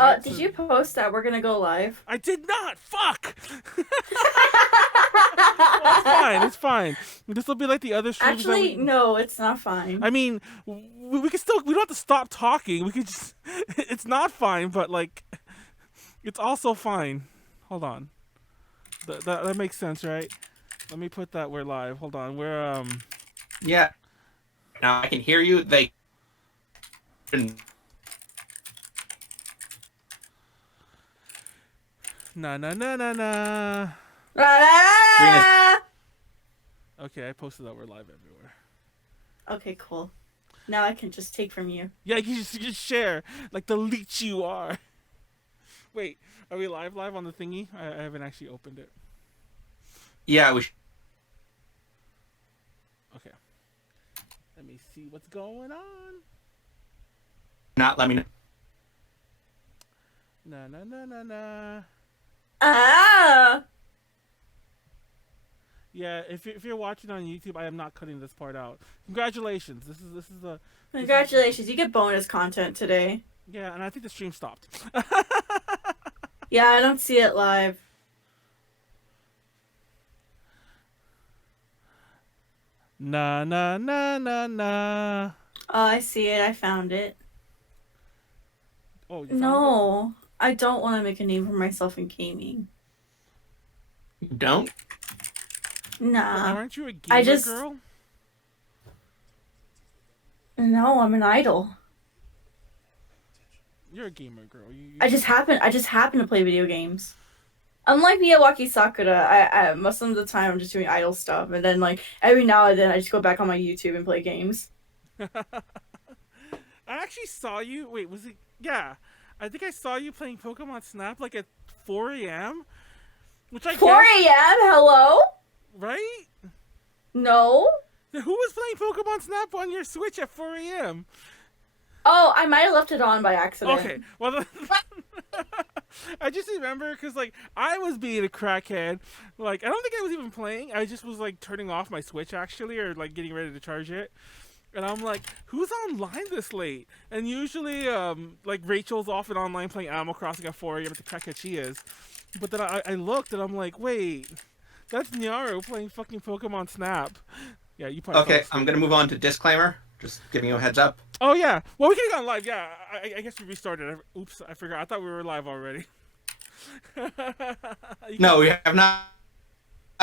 Right? Did So you post that we're gonna go live? I did not. Fuck. Well, it's fine. It's fine. This will be like the other streams that Actually, we. no, it's not fine. I mean, we can still. We don't have to stop talking. We could just. It's not fine, but like, it's also fine. Hold on. That makes sense, right? Let me put that we're live. Hold on. We're. Yeah. Now I can hear you. They. Na na na na na. Ah! Okay, I posted that we're live everywhere. Okay, cool. Now I can just take from you. Yeah, you just share like the leech you are. Wait, are we live on the thingy? I haven't actually opened it. Yeah, we. Okay. Let me see what's going on. Not let me know. Na na na na na. Ah! Yeah, if you're watching on YouTube, I am not cutting this part out. Congratulations. This is the. Congratulations, you get bonus content today. Yeah, and I think the stream stopped. Yeah, I don't see it live. Na na na na na. Oh, I see it. I found it. Oh, you found No, I don't want to make a name for myself in gaming. You don't? it? Nah. Aren't you a gamer just- girl? No, I'm an idol. You're a gamer girl. I just happen to play video games. Unlike Miyawaki Sakura, I most of the time I'm just doing idle stuff, and then like every now and then I just go back on my YouTube and play games. I actually saw you. Wait, was it? Yeah, I think I saw you playing Pokemon Snap like at 4 a.m. Which I 4 guess, a.m. Hello? right? No. Who was playing Pokemon Snap on your Switch at 4 a.m.? Oh, I might have left it on by accident. Okay, well, I just remember because like I was being a crackhead. Like I don't think I was even playing. I just was like turning off my Switch actually, or like getting ready to charge it. And I'm like, who's online this late? And usually, like Rachel's often online playing Animal Crossing at 4 a.m. at the crackhead she is. But then I looked and I'm like, wait, that's Nyaru playing fucking Pokemon Snap. Yeah, you probably. Okay, I'm gonna move on to disclaimer. Just giving you a heads up. Oh yeah, well we could have gone live. Yeah, I guess we restarted. Oops, I forgot. I thought we were live already. No, we have not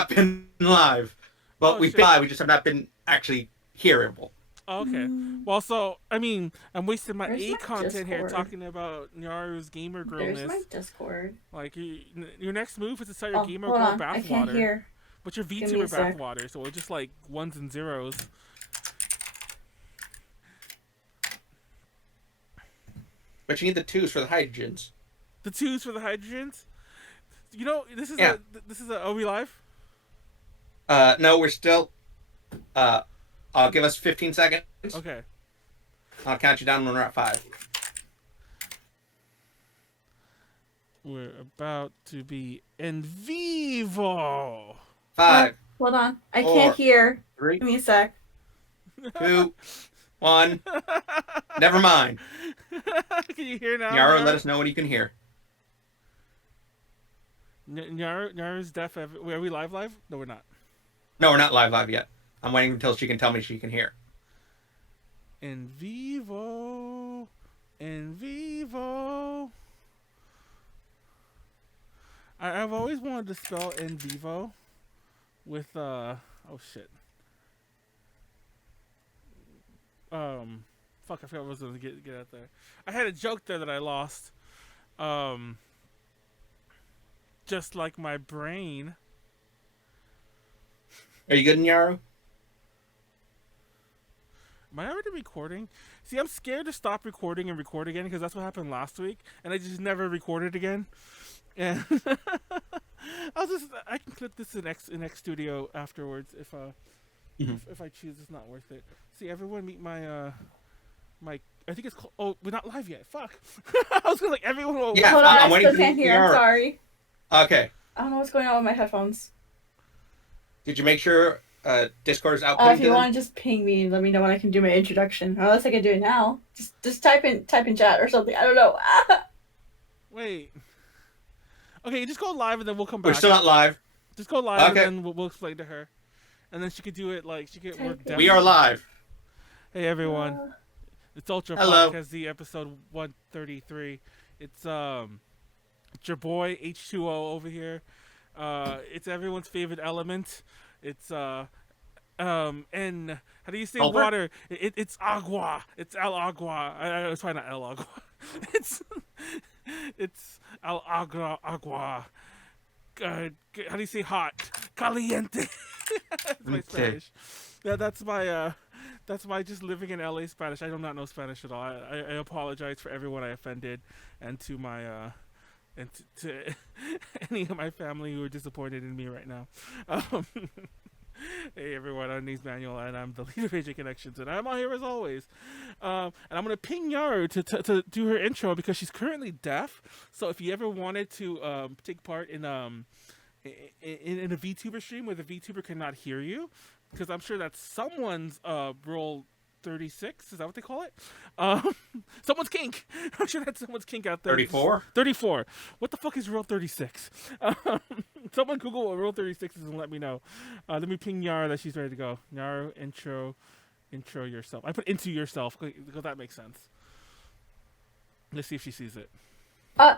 been live. Well, Oh, we've shit. been live. We just have not been actually hearable. Oh, okay. Well, so I mean, I'm wasting my Where's A my content here Discord? talking about Nyaru's gamer There's girlness. my Discord. Like your next move is to start your Oh, gamer hold girl on. I can't bathwater. hear. But your Give me a VTuber sec. bathwater, so it's just like ones and zeros. But you need the twos for the hydrogens. The twos for the hydrogens. You know, this is Yeah. Are we live? No, we're still. I'll give us 15 seconds. Okay. I'll count you down when we're at 5. We're about to be in vivo. 5, Hold on. I 4, can't hear. 3, Give me a sec. 2, 1. Never mind. Can you hear now? Nyaru, let us know when you can hear. Nyaru's deaf. Are we live? No, we're not. No, we're not live yet. I'm waiting until she can tell me she can hear. In vivo. In vivo. I've always wanted to spell in vivo with oh shit. Fuck, I forgot what I was gonna get out there. I had a joke there that I lost. Just like my brain. Are you good, Nyaru? Am I already recording? See, I'm scared to stop recording and record again because that's what happened last week, and I just never recorded again. And I can clip this in X Studio afterwards if if I choose. It's not worth it. See, everyone meet my my. I think it's called. Oh, we're not live yet. Fuck. I was gonna like everyone. Will, Yeah, Hold on, I'm I waiting still for can't you. hear. I'm sorry. Okay. I don't know what's going on with my headphones. Did you make sure Discord is outputting If to you them? want to just ping me and let me know when I can do my introduction. Or unless I can do it now. Just type in chat or something. I don't know. Wait. Okay, just go live and then we'll come back. We're still not live. Just go live Okay. and then we'll explain to her. And then she could do it like she could work down. We are live. Hey everyone. It's Ultra Hello. Podcast Z episode 133. It's your boy H2O over here. It's everyone's favorite element. It's and how do you say Sulfur? water? It's agua. It's el agua. It's probably not el agua. it's el agua. How do you say hot? Caliente. That's my Spanish. Yeah, that's my just living in LA Spanish. I do not know Spanish at all. I apologize for everyone I offended, and to my and to any of my family who are disappointed in me right now. Hey everyone, I'm Manuel, and I'm the leader of AJ Connections, and I'm on here as always. And I'm gonna ping Nyaru to do her intro because she's currently deaf. So if you ever wanted to take part in a VTuber stream where the VTuber cannot hear you, because I'm sure that's someone's role 36, is that what they call it? Someone's kink. I'm sure that's someone's kink out there. 34? 34. What the fuck is rule 36? Someone Google what rule 36 is and let me know. Let me ping Nyaru that she's ready to go. Nyaru, intro yourself. I put into yourself because that makes sense. Let's see if she sees it.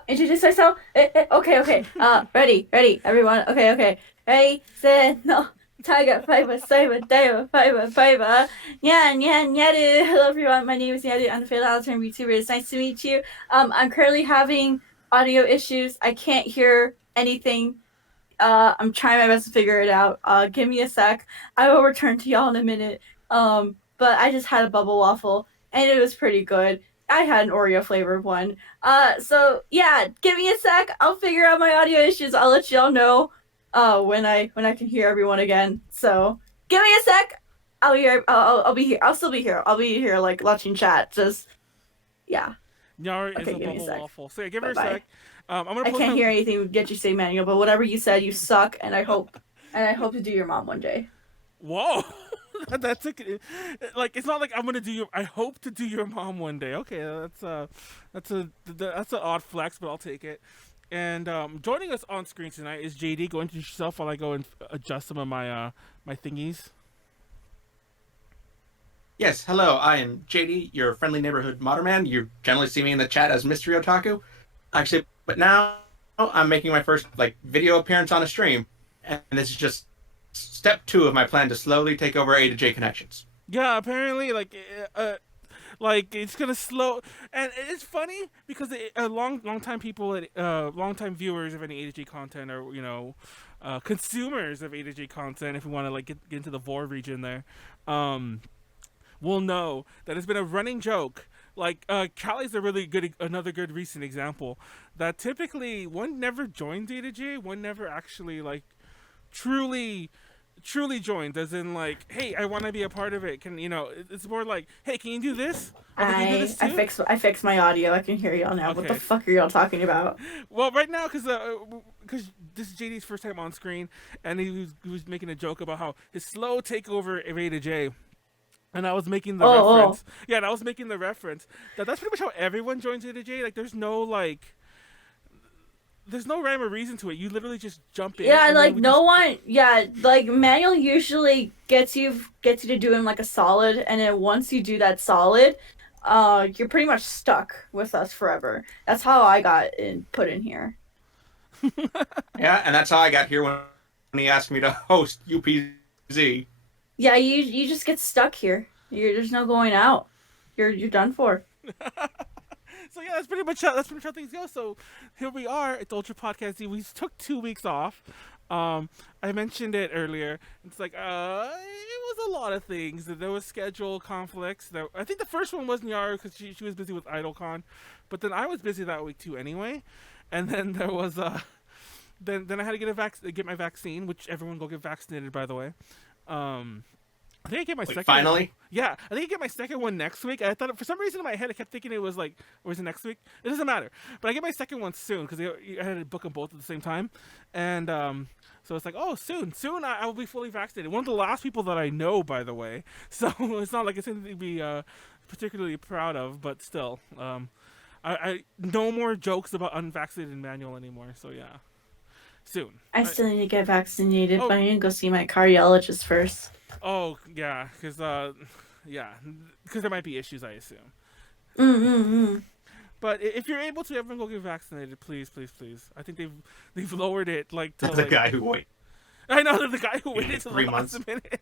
Introduce myself? Okay. Ready, everyone. Okay. Ready, set, no. Tiger, fiber, cyber, diver, fiber. Nyaru. Hello, everyone. My name is Nyaru. I'm the failed alternate VTuber. It's nice to meet you. I'm currently having audio issues. I can't hear anything. I'm trying my best to figure it out. Give me a sec. I will return to y'all in a minute. But I just had a bubble waffle, and it was pretty good. I had an Oreo flavored one. So yeah, give me a sec. I'll figure out my audio issues. I'll let y'all know when I can hear everyone again. So give me a sec. I'll be here. I'll be here. I'll still be here. I'll be here like watching chat. Just yeah. Nyaru Okay, is a give me a bubble sec. waffle. So yeah, give her a Bye-bye. sec. I'm gonna I can't hear anything that you say, Manuel. But whatever you said, you suck. And I hope to do your mom one day. Whoa. That's like it's not like I'm gonna do your. I hope to do your mom one day. Okay, that's an odd flex, but I'll take it. And joining us on screen tonight is JD. Go introduce yourself while I go and adjust some of my my thingies. Yes, hello. I am JD, your friendly neighborhood modder man. You generally see me in the chat as MysteryOtaku. Actually, but now I'm making my first video appearance on a stream, and this is just step 2 of my plan to slowly take over A to J Connections. Yeah, apparently, like it's gonna slow, and it's funny because long time people, long time viewers of any A to J content, or consumers of A to J content, if we want to get into the VOR region there, will know that it's been a running joke. Like Callie's another good recent example that typically one never joins A to J, one never actually truly joins, as in hey, I want to be a part of it. It's more like, hey, can you do this? Can you do this too? I fixed my audio. I can hear y'all now. Okay. What the fuck are y'all talking about? Well, right now, because this is JD's first time on screen, and he was making a joke about how his slow takeover of A to J. And I was making the reference. Yeah, and I was making the reference that's pretty much how everyone joins A to J. There's no rhyme or reason to it. You literally just jump in. Yeah, Manuel usually gets you to do him a solid, and then once you do that solid, you're pretty much stuck with us forever. That's how I got put in here. Yeah, and that's how I got here when he asked me to host UPZ. Yeah, you just get stuck here. There's no going out. You're done for. So yeah, that's pretty much how things go. So here we are. It's Ultra Podcast Z. We took 2 weeks off. I mentioned it earlier. It's it was a lot of things. There was schedule conflicts. I think the first one was Nyaru because she was busy with IdleCon, but then I was busy that week too anyway. And then there was then I had to get my vaccine, which everyone go get vaccinated, by the way. I think I get my second. Finally? One. Yeah, I think I get my second one next week. I thought for some reason in my head I kept thinking it was or is it next week? It doesn't matter. But I get my second one soon because I had to book them both at the same time, and so it's soon I will be fully vaccinated. One of the last people that I know, by the way. So it's not like it's anything to be particularly proud of, but still. I no more jokes about unvaccinated manual anymore. So yeah, soon. I I, still need to get vaccinated, oh but I need to go see my cardiologist first. oh yeah, yeah, because there might be issues. I assume. Mm-mm-mm. But if you're able to, everyone go get vaccinated, please, please, please. I think they've lowered it like to The like. guy who waited I know that the guy who waited to the 3 months. last minute.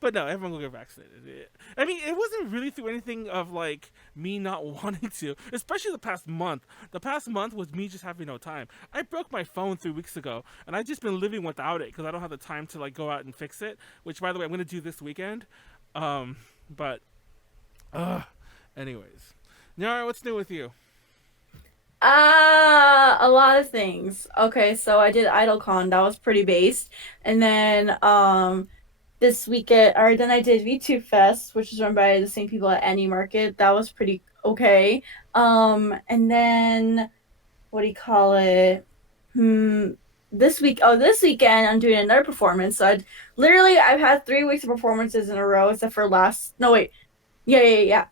But no, everyone will get vaccinated. I mean, it wasn't really through anything of like me not wanting to, especially the past month. The past month was me just having no time. I broke my phone 3 weeks ago, and I've just been living without it because I don't have the time to like go out and fix it. Which, by the way, I'm gonna do this weekend. But, anyways, Nyara, what's new with you? A lot of things. Okay, so I did IdleCon. That was pretty based. And then this weekend, or then I did VTube Fest, which is run by the same people at Any Market. That was pretty okay. And then what do you call it? This weekend I'm doing another performance. So I've had 3 weeks of performances in a row, except for last. No, wait. Yeah.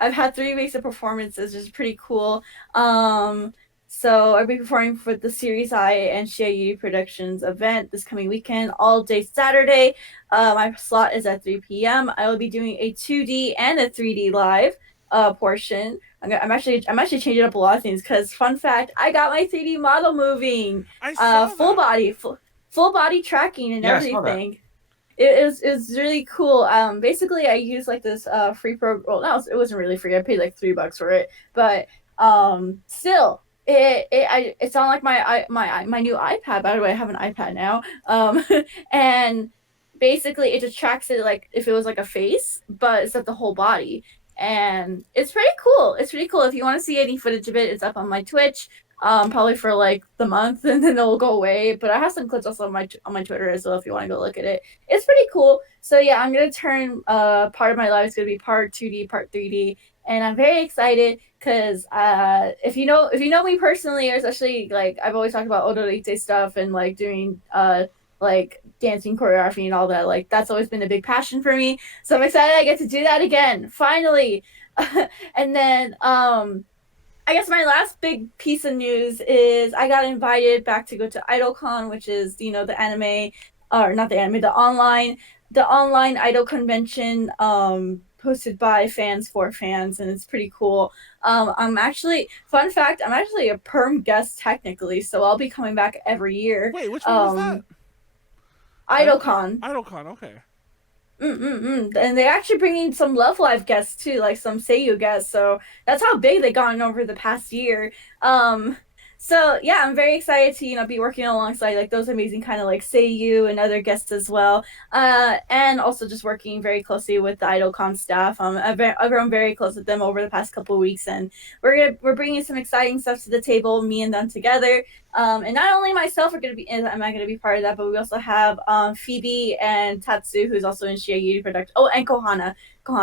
I've had 3 weeks of performances, which is pretty cool. So I'll be performing for the Series I and Shaky Productions event this coming weekend, all day Saturday. My slot is at 3 p.m. I will be doing a 2D and a 3D live portion. I'm actually changing up a lot of things because fun fact, I got my 3D model moving, I saw full that. body, full body tracking and Yeah, I saw that. everything. It was really cool. Basically, I used like this free program. Well, it wasn't really free. I paid like $3 for it, but still, it's on like my new iPad. By the way, I have an iPad now. And basically, it just tracks it like if it was like a face, but it's at the whole body, and it's pretty cool. It's pretty cool. If you want to see any footage of it, it's up on my Twitch. Probably for like the month, and then it'll go away. But I have some clips also on my Twitter as well if you want to go look at it. It's pretty cool. So yeah, I'm gonna turn part of my life is gonna be part 2D, part 3D, and I'm very excited because if you know me personally, or especially like I've always talked about odorite stuff and like doing like dancing choreography and all that. Like that's always been a big passion for me. So I'm excited I get to do that again finally. And then I guess my last big piece of news is I got invited back to go to IdleCon, which is the anime, or not the anime, the online idol convention, hosted by fans for fans, and it's pretty cool. Fun fact, I'm actually a perm guest technically, so I'll be coming back every year. Wait, which one was that? Idlecon. IdleCon. Idlecon. Okay. And they're actually bringing some Love Live guests too, like some Seiyu guests. So that's how big they've gotten over the past year. So yeah, I'm very excited to be working alongside like those amazing kind of like Seiyu and other guests as well. And also just working very closely with the IdleCon staff. I've grown very close with them over the past couple of weeks, and we're bringing some exciting stuff to the table, me and them together. And not only myself am I gonna be part of that, but we also have Phoebe and Tatsu, who's also in Shia Yuri Production. Oh, and Kohana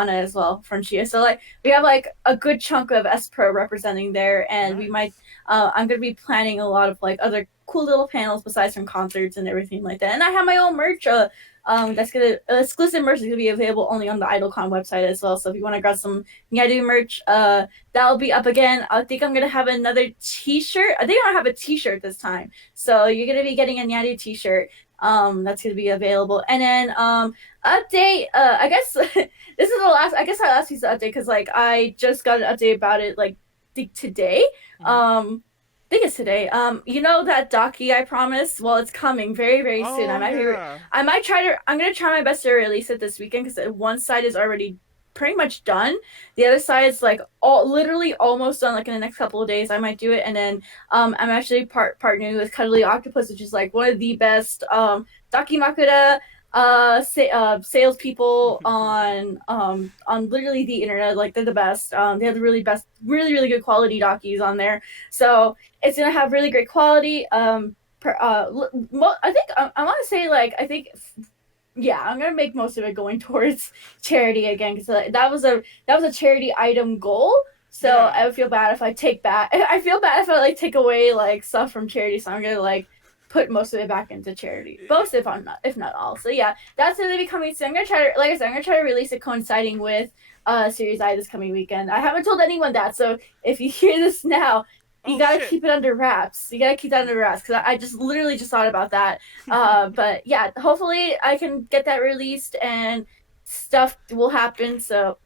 as well from Shia. So like we have like a good chunk of S Pro representing there, and Nice. we might. I'm gonna be planning a lot of like other cool little panels besides from concerts and everything like that. And I have my own merch. That's exclusive merch is gonna be available only on the IdleCon website as well. So if you want to grab some Nyaru merch, that'll be up again. I think I'm gonna have another T-shirt. I think I have a T-shirt this time. So you're gonna be getting a Nyaru T-shirt. That's gonna be available. And then update. I guess this is the last. I guess my last piece of update because like I just got an update about it like today. I think it's today. That docu I promised? Well, it's coming very, very soon. Oh yeah. I'm gonna try my best to release it this weekend because one side is already pretty much done. The other side is like literally almost done. Like in the next couple of days, I might do it. And then I'm actually partnering with Cuddly Octopus, which is like one of the best dakimakura salespeople on literally the internet. Like they're the best. They have the really best, really really good quality docus on there. So it's gonna have really great quality. I think I want to say like I think. Yeah, I'm gonna make most of it going towards charity again because that was a charity item goal. So Yeah. I would feel bad if I take back. I feel bad if I like take away like stuff from charity. So I'm gonna like put most of it back into charity. Most, if not all. So yeah, that's going to be coming soon. I'm gonna try to, like I said, I'm gonna try to release it coinciding with Series I this coming weekend. I haven't told anyone that, so if you hear this now, you gotta keep it under wraps. You gotta keep that under wraps because I just literally just thought about that. But yeah, hopefully I can get that released and stuff will happen. So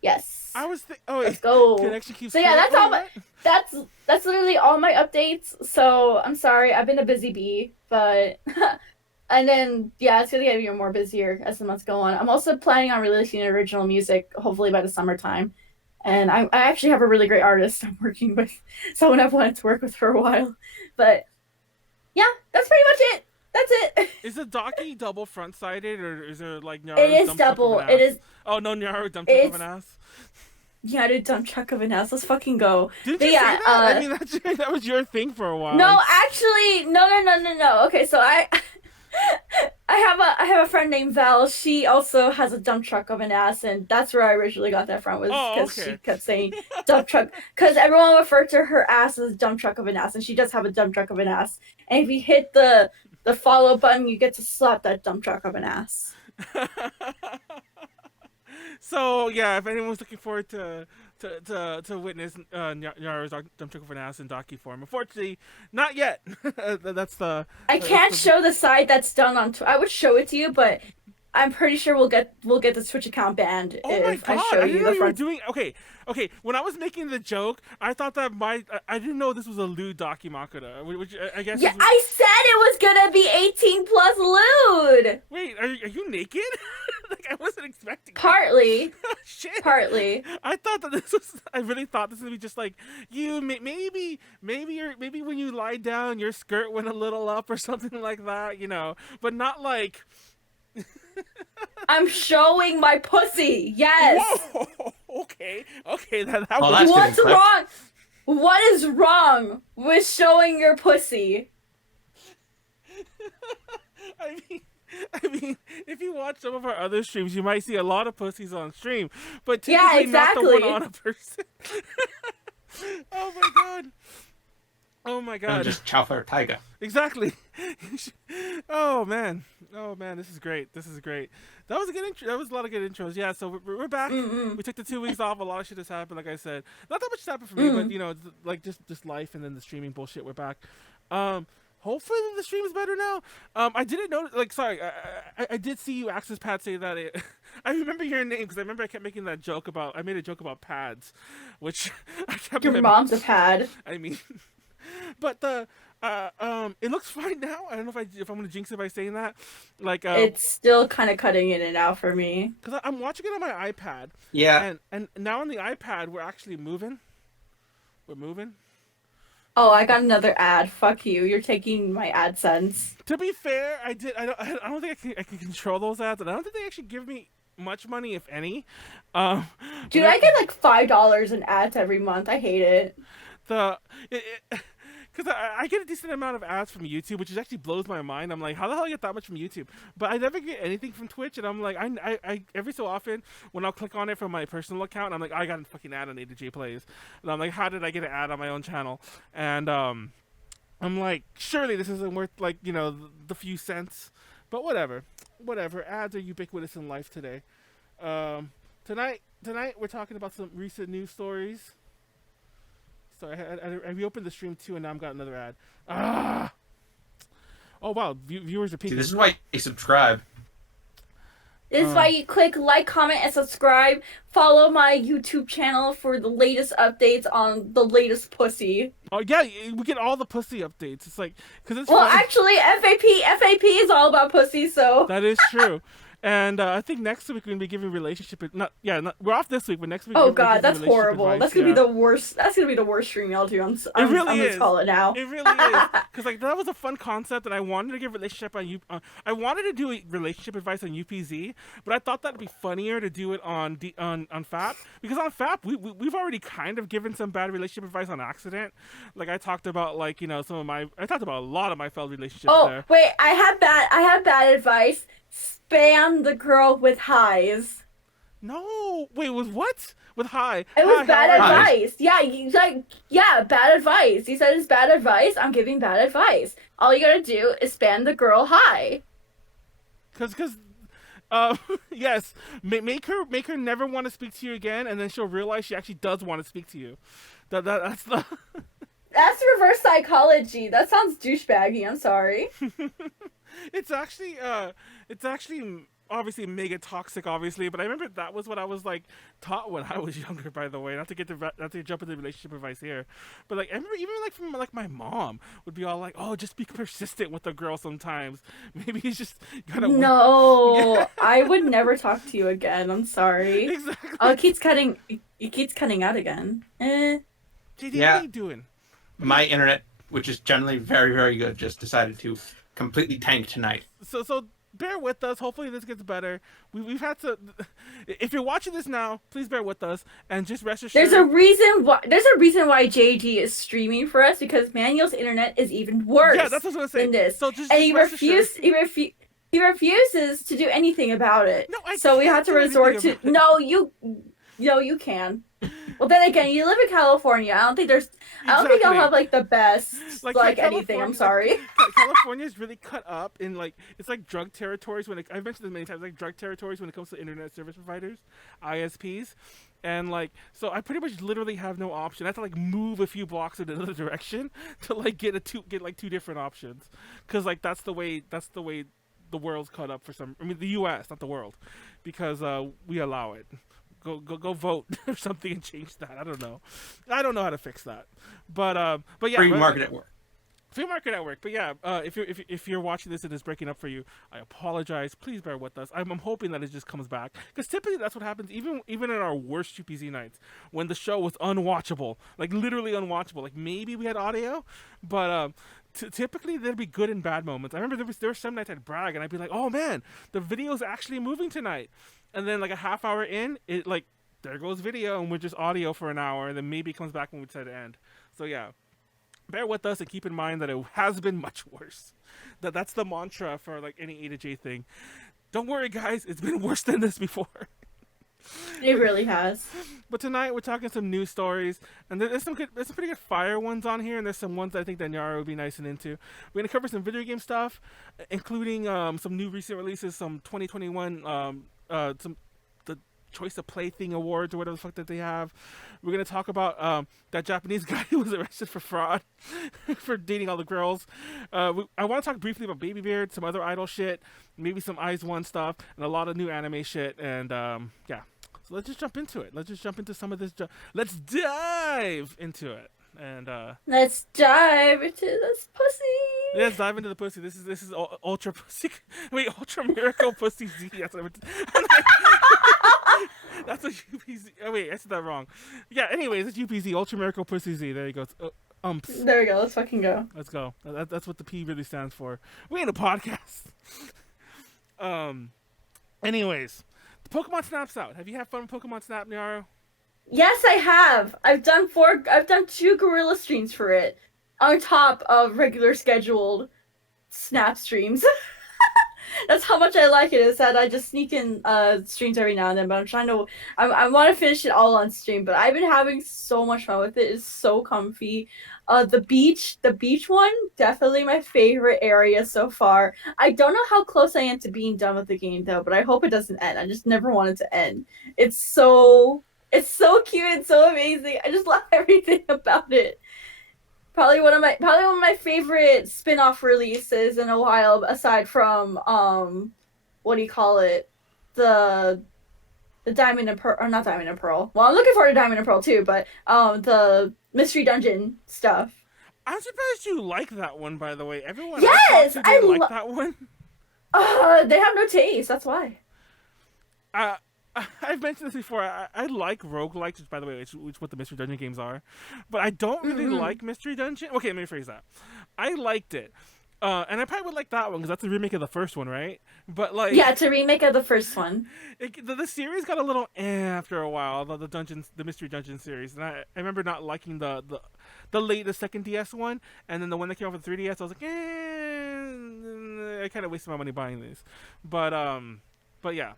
yes, I was let's go. Connection keeps so yeah, that's all. What? That's literally all my updates. So I'm sorry, I've been a busy bee, but and then yeah, it's gonna get even more busier as the months go on. I'm also planning on releasing original music hopefully by the summertime. And I actually have a really great artist I'm working with, someone I've wanted to work with for a while. But yeah, that's pretty much it. That's it. Is the Docky double front-sided, or is there like Nyaru? It is double. It is. Oh no, Nyaru dump truck of an ass. Yeah, dude, dump truck of an ass. Let's fucking go. Didn't you say that? I mean, that was your thing for a while. No, actually, no. Okay, so I have a friend named Val. She also has a dump truck of an ass, and that's where I originally got that from. Was because she kept saying dump truck, because everyone referred to her ass as dump truck of an ass, and she does have a dump truck of an ass. And if you hit the follow button, you get to slap that dump truck of an ass. So yeah, if anyone's looking forward to witness Nyaru's dump truck of an ass in Docky form, unfortunately, not yet. That's the. I can't show the side that's done on. I would show it to you, but I'm pretty sure we'll get the Twitch account banned if I show you the front. Okay. When I was making the joke, I thought that I didn't know this was a lewd Dakimakura, which I guess. Yeah, I said it was gonna be 18 plus lewd. Wait, are you naked? Like I wasn't expecting. Partly. Shit. Partly. I thought that this was. I really thought this would be just like you. Maybe when you lie down, your skirt went a little up or something like that, but not like. I'm showing my pussy. Yes. Whoa. Okay. That was. What's wrong? What is wrong with showing your pussy? I mean, if you watch some of our other streams, you might see a lot of pussies on stream, but typically not the one on a person. Oh my god. Just chow for a tiger. Exactly. Oh man, this is great. That was a good intro. That was a lot of good intros. Yeah, so we're back. Mm-mm. We took the 2 weeks off. A lot of shit has happened. Like I said, not that much has happened for me, but like just life and then the streaming bullshit. We're back. Hopefully the stream is better now. I didn't know. Like, sorry, I did see you, Access Pad, say that. I remember your name because I remember I kept making that joke about. I made a joke about pads, which I kept. Your mom's a pad. I mean. But it looks fine now. I don't know if I'm gonna jinx it by saying that. Like it's still kind of cutting in and out for me. Cause I'm watching it on my iPad. Yeah. And now on the iPad we're actually moving. We're moving. Oh, I got another ad. Fuck you. You're taking my AdSense. To be fair, I don't think I can control those ads, and I don't think they actually give me much money, if any. Dude, I get like $5 in ads every month. I hate it. Because I get a decent amount of ads from YouTube, which actually blows my mind. I'm like, how the hell do I get that much from YouTube? But I never get anything from Twitch, and I'm like, I every so often, when I'll click on it from my personal account, I'm like, I got a fucking ad on A to J Plays. And I'm like, how did I get an ad on my own channel? And I'm like, surely this isn't worth, like, the few cents. But whatever. Ads are ubiquitous in life today. Tonight we're talking about some recent news stories. Sorry, I reopened the stream too, and now I've got another ad. Oh wow, viewers are peaking. See, this is why you subscribe. This is why you click like, comment, and subscribe. Follow my YouTube channel for the latest updates on the latest pussy. Oh yeah, we get all the pussy updates. It's like because it's actually, FAP is all about pussy, so that is true. And I think next week we're gonna be giving relationship. We're off this week, but next week. Oh god, that's horrible. Advice, that's gonna be the worst. That's gonna be the worst stream y'all do on. It really I'm is. gonna call it now. It really is. Because like that was a fun concept, and I wanted to give relationship on I wanted to do a relationship advice on UPZ, but I thought that'd be funnier to do it on FAP, because on FAP we've already kind of given some bad relationship advice on accident. Like I talked about I talked about a lot of my failed relationships. Oh wait, I have bad advice. Spam the girl with highs. No, wait, with what? With hi. It was Hi, bad how are you? advice. Yeah, yeah, bad advice. He said it's bad advice. I'm giving bad advice. All you gotta do is spam the girl hi. Cause, yes, make her never want to speak to you again, and then she'll realize she actually does want to speak to you. That's the. That's reverse psychology. That sounds douchebaggy. I'm sorry. It's actually obviously mega toxic, obviously, but I remember that was what I was like taught when I was younger. By the way, not to jump into relationship advice here, but like I remember even like from like my mom would be all like, "Oh, just be persistent with the girl sometimes. Maybe he's just gotta." No, Yeah. I would never talk to you again. I'm sorry. Exactly. Oh, it keeps cutting out again. JD, Yeah. what are you doing? My internet, which is generally very, very good, just decided to completely tank tonight. So bear with us. Hopefully this gets better. We've had to. If you're watching this now, please bear with us and just rest assured. There's a reason why JD is streaming for us because Manuel's internet is even worse. Yeah, that's what I was gonna say. Than this. So just And he rest assured. he refuses to do anything about it. No, I so we can't have to do resort to anything about it. no, you can. Well, then again, you live in California. I don't think y'all Exactly. have like the best like anything. I'm California- sorry. California is really cut up in like it's like drug territories I've mentioned this many times, like drug territories when it comes to internet service providers, ISPs, and like so I pretty much literally have no option. I have to like move a few blocks in another direction to like get like two different options, because like that's the way the world's cut up for some. I mean the U.S. not the world, because we allow it. Go vote or something and change that. I don't know how to fix that, but yeah. Free market at work. Free market at work. But yeah, if you're watching this and it's breaking up for you, I apologize. Please bear with us. I'm hoping that it just comes back, because typically that's what happens. Even in our worst UPZ nights, when the show was unwatchable, like literally unwatchable. Like maybe we had audio, but typically there'd be good and bad moments. I remember there were some nights I'd brag and I'd be like, "Oh man, the video's actually moving tonight," and then like a half hour in, it like there goes video and we're just audio for an hour, and then maybe it comes back when we decide to end. So yeah. Bear with us and keep in mind that it has been much worse. That's the mantra for like any A to J thing. Don't worry, guys. It's been worse than this before. It really has. But tonight we're talking some news stories, and there's some pretty good fire ones on here, and there's some ones that I think that Nyaru would be nice and into. We're gonna cover some video game stuff, including some new recent releases, some 2021 some the Choice of Play Thing awards or whatever the fuck that they have. We're gonna talk about that Japanese guy who was arrested for fraud for dating all the girls. I want to talk briefly about BABYBEARD, some other idol shit, maybe some Eyes One stuff, and a lot of new anime shit. And yeah, so let's just jump into it. Let's just jump into some of this. Let's dive into it. And Let's dive into this pussy. let's dive into the pussy. This is ultra pussy. Wait, ultra miracle pussy Z. That's what that's a UPZ. Oh wait, I said that wrong. Yeah. Anyways, it's UPZ, ultra miracle pussy Z. There you go. There we go. Let's fucking go. Let's go. That's what the P really stands for. We ain't a podcast. Anyways, the Pokemon Snap's out. Have you had fun with Pokemon Snap, Nyaru? Yes, I have. I've done 2 gorilla streams for it, on top of regular scheduled Snap streams. That's how much I like it. Is that I just sneak in streams every now and then, but I'm trying to. I want to finish it all on stream, but I've been having so much fun with it. It's so comfy. The beach one, definitely my favorite area so far. I don't know how close I am to being done with the game though, but I hope it doesn't end. I just never want it to end. It's so cute and so amazing. I just love everything about it. Probably one of my favorite spin-off releases in a while, aside from what do you call it? The Diamond and Pearl, or not Diamond and Pearl. Well, I'm looking forward to Diamond and Pearl too, but the Mystery Dungeon stuff. I'm surprised you like that one, by the way. Everyone Yes, I like that one. They have no taste. That's why. I've mentioned this before. I like roguelikes, which, by the way, which what the Mystery Dungeon games are. But I don't really like Mystery Dungeon. Okay, let me rephrase that. I liked it. And I probably would like that one, because that's a remake of the first one, right? But like, yeah, it's a remake of the first one. The series got a little after a while. The Mystery Dungeon series, and I remember not liking the second DS one, and then the one that came out for 3DS. I was like, I kind of wasted my money buying these. But yeah.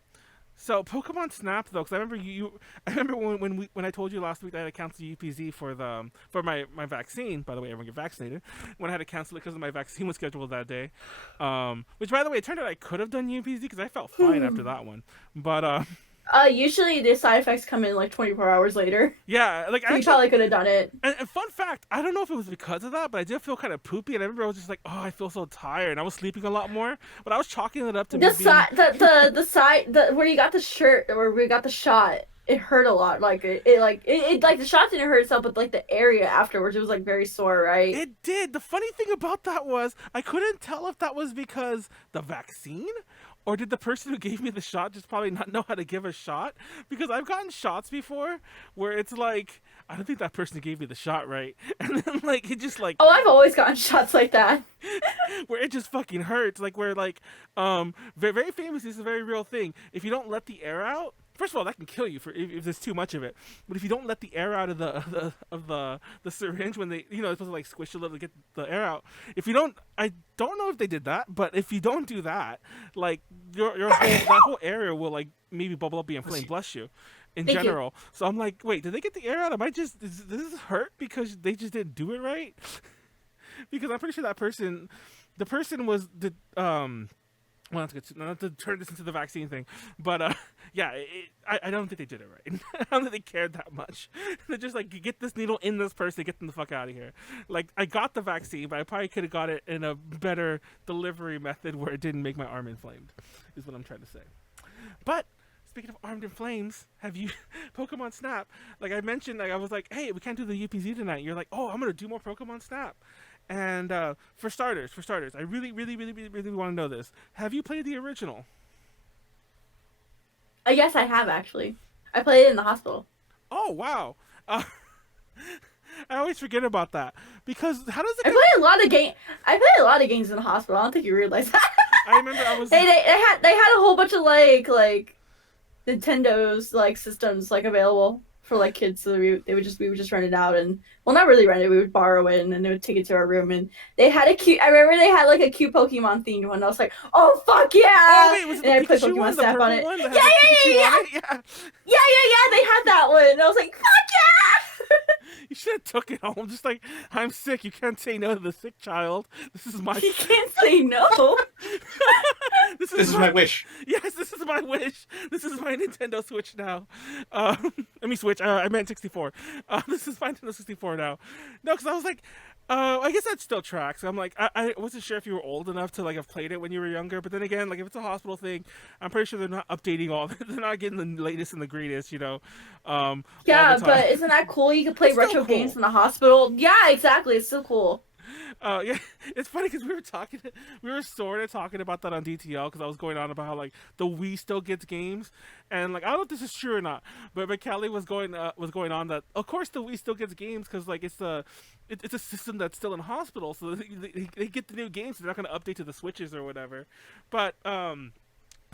So Pokemon Snap though, because I remember I remember when I told you last week that I had to cancel UPZ for my vaccine. By the way, everyone get vaccinated. When I had to cancel it because my vaccine was scheduled that day, which by the way, it turned out I could have done UPZ because I felt fine after that one. But Usually the side effects come in like 24 hours later. yeah, like So you probably could have done it. And fun fact, I don't know if it was because of that, but I did feel kind of poopy, and I remember I was just like, oh, I feel so tired, and I was sleeping a lot more. But I was chalking it up to The side, where you got the shirt, where we got the shot, it hurt a lot. Like it like the shot didn't hurt itself, but like the area afterwards, it was like very sore, right? It did. The funny thing about that was I couldn't tell if that was because the vaccine or did the person who gave me the shot just probably not know how to give a shot? Because I've gotten shots before where it's like, I don't think that person gave me the shot right. And then like it just like Oh, I've always gotten shots like that. where it just fucking hurts. Like where like very, very famous, this is a very real thing. If you don't let the air out, first of all, that can kill you if there's too much of it. But if you don't let the air out of the syringe when they, you know, it's supposed to like squish a little to get the air out. If you don't, I don't know if they did that, but if you don't do that, like your whole that whole area will like maybe bubble up, be inflamed. Bless you. In Thank you. general, so I'm like, wait, did they get the air out? Am I just does this hurt because they just didn't do it right? Because I'm pretty sure that person, the person was the well, not to turn this into the vaccine thing, but yeah, I don't think they did it right. I don't think they cared that much. They're just like, you get this needle in this person, get them the fuck out of here. Like, I got the vaccine, but I probably could have got it in a better delivery method where it didn't make my arm inflamed, is what I'm trying to say. But speaking of armed in flames, have you Pokemon Snap? Like I mentioned, like I was like, hey, we can't do the UPZ tonight. You're like, oh, I'm gonna do more Pokemon Snap. And for starters, I really want to know this. Have you played the original? Yes, I have actually. I played it in the hospital. Oh wow! I always forget about that because how does it? I played a lot of games in the hospital. I don't think you realize that. I remember I was. They had a whole bunch of like Nintendo's like systems like available for like kids, so we would just rent it out, and well, not really rent it, we would borrow it, and then they would take it to our room, and they had I remember they had like a cute Pokemon themed one. I was like, oh fuck yeah! Oh wait, was it and the Pikachu one, the Snap purple on it. one? Yeah. They They had that one, and I was like, fuck yeah! You should have took it home. Just like, I'm sick. You can't say no to the sick child. This is my. You can't say no. This is my wish. Yes, this is my wish. This is my Nintendo Switch now. I mean Switch. I meant 64. This is my Nintendo 64 now. No, because I was like, I guess that still tracks. I'm like, I wasn't sure if you were old enough to like have played it when you were younger. But then again, like if it's a hospital thing, I'm pretty sure they're not updating all. They're not getting the latest and the greatest, you know. Yeah, but isn't that cool? You can play It's still retro cool. games in the hospital. Yeah, exactly. It's still cool. Yeah, it's funny because we were sort of talking about that on DTL because I was going on about how like the Wii still gets games, and like I don't know if this is true or not, but Kelly was going on that of course the Wii still gets games because like it's a system that's still in hospital, so they get the new games. They're not going to update to the Switches or whatever, but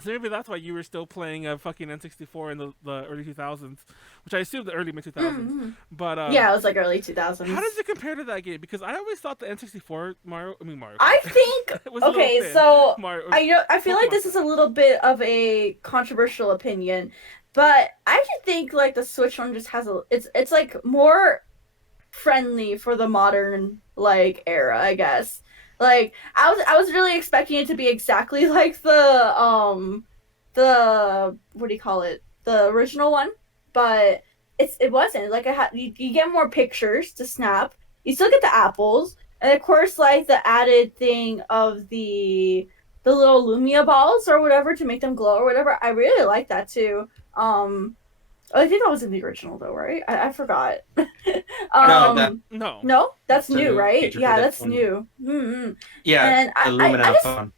so maybe that's why you were still playing a fucking N64 in the early 2000s, which I assume the early mid 2000s. Mm-hmm. But Yeah, it was like early 2000s. how does it compare to that game? Because I always thought the N64 Mario. I think was a little okay, thin. so Mario, I feel like Pokemon this is a stuff. little bit of a controversial opinion, but I actually think like the Switch one just has it's like more friendly for the modern like era, I guess. Like I was really expecting it to be exactly like the what do you call it? The original one, but it wasn't. Like you get more pictures to snap. You still get the apples, and of course like the added thing of the little Lumia balls or whatever to make them glow or whatever. I really like that too. I think that was in the original though, right? I forgot. No. No, that's It's a new, new right? feature for Yeah, that that's one. new. Mm-hmm. Yeah, And Illumina phone.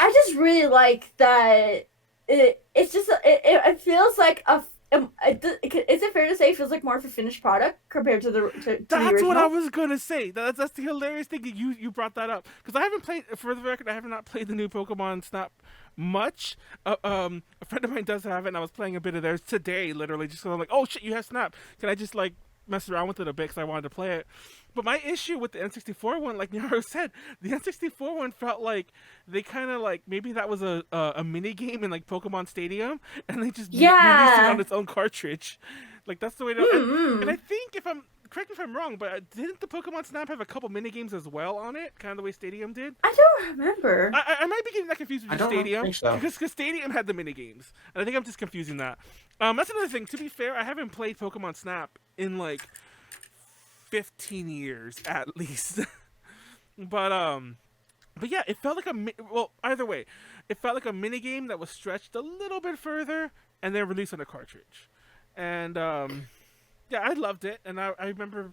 I just really like that. It's just it feels like is it fair to say it feels like more of a finished product compared to the original? That's what I was gonna say. That's the hilarious thing that you brought that up because I haven't played. For the record, I have not played the new Pokemon Snap much. A friend of mine does have it, and I was playing a bit of theirs today, literally, just so I'm like, oh shit, you have Snap. Can I just like mess around with it a bit because I wanted to play it. But my issue with the N64 one, like Nyaru said, the N64 one felt like they kind of like maybe that was a mini game in like Pokemon Stadium, and they just released it on its own cartridge. Like that's the way to. And I think correct me if I'm wrong, but didn't the Pokemon Snap have a couple mini games as well on it, kind of the way Stadium did? I don't remember. I might be getting that confused with Stadium because Stadium had the mini games, and I think I'm just confusing that. That's another thing. To be fair, I haven't played Pokemon Snap in like 15 years at least. but yeah, it felt like either way, it felt like a mini game that was stretched a little bit further and then released on a cartridge. And yeah, I loved it, and I remember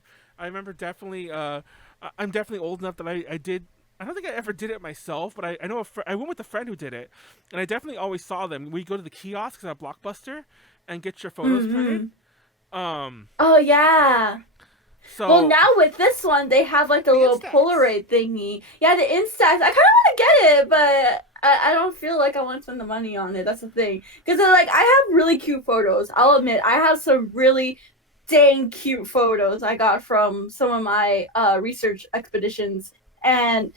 definitely. I'm definitely old enough that I did. I don't think I ever did it myself, but I know I went with a friend who did it, and I definitely always saw them. We go to the kiosks at Blockbuster and get your photos printed. Oh yeah. So well, now with this one, they have like the little Instax. Polaroid thingy. Yeah, the Instax. I kind of want to get it, but I don't feel like I want to spend the money on it. That's the thing. Because like I have really cute photos. I'll admit, I have some really dang cute photos I got from some of my research expeditions, and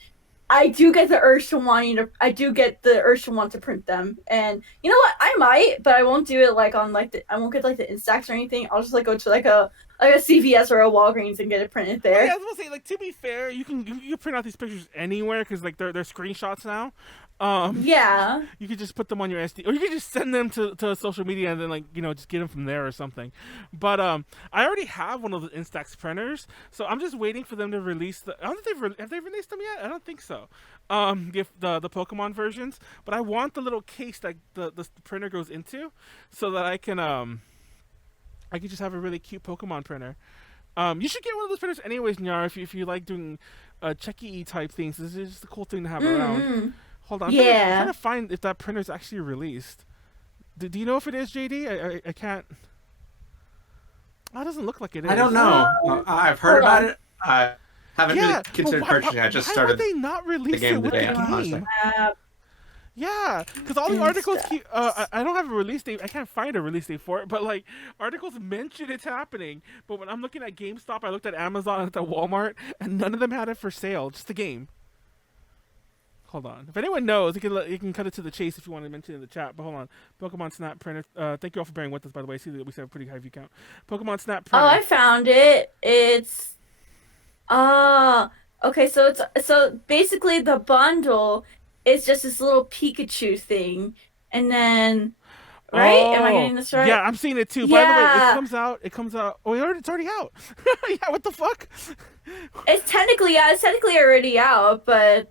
I do get the urge to want to print them. And you know what? I might, but I won't do it like on like I won't get like the Instax or anything. I'll just like go to like a CVS or a Walgreens and get it printed there. Yeah, I was gonna say, like, to be fair, you can print out these pictures anywhere because like they're screenshots now. Yeah. You could just put them on your SD, or you could just send them to social media and then like just get them from there or something. But I already have one of the Instax printers, so I'm just waiting for them to release the. I don't think have they released them yet? I don't think so. The Pokemon versions, but I want the little case that the printer goes into, so that I can just have a really cute Pokemon printer. You should get one of those printers anyways, Nyar, if you like doing shaky type things. This is just a cool thing to have around. Hold on. I'm trying to find if that printer is actually released. Do you know if it is, JD? I can't. Oh, it doesn't look like it is. I don't know. I've heard about it. I haven't really considered purchasing it. I just started why would they not release the game it with today. the game? Yeah, because all the articles keep. I don't have a release date. I can't find a release date for it. But like articles mention it's happening. But when I'm looking at GameStop, I looked at Amazon, I looked at Walmart, and none of them had it for sale. Just the game. Hold on. If anyone knows, you can cut it to the chase if you want to mention it in the chat. But hold on. Pokemon Snap printer. Thank you all for bearing with us, by the way. I see that we have a pretty high view count. Pokemon Snap printer. Oh, I found it. It's okay. So basically the bundle is just this little Pikachu thing, and then Am I getting this right? Yeah, I'm seeing it too. By the way, it comes out. Oh, it's already out. Yeah, what the fuck? It's technically already out, but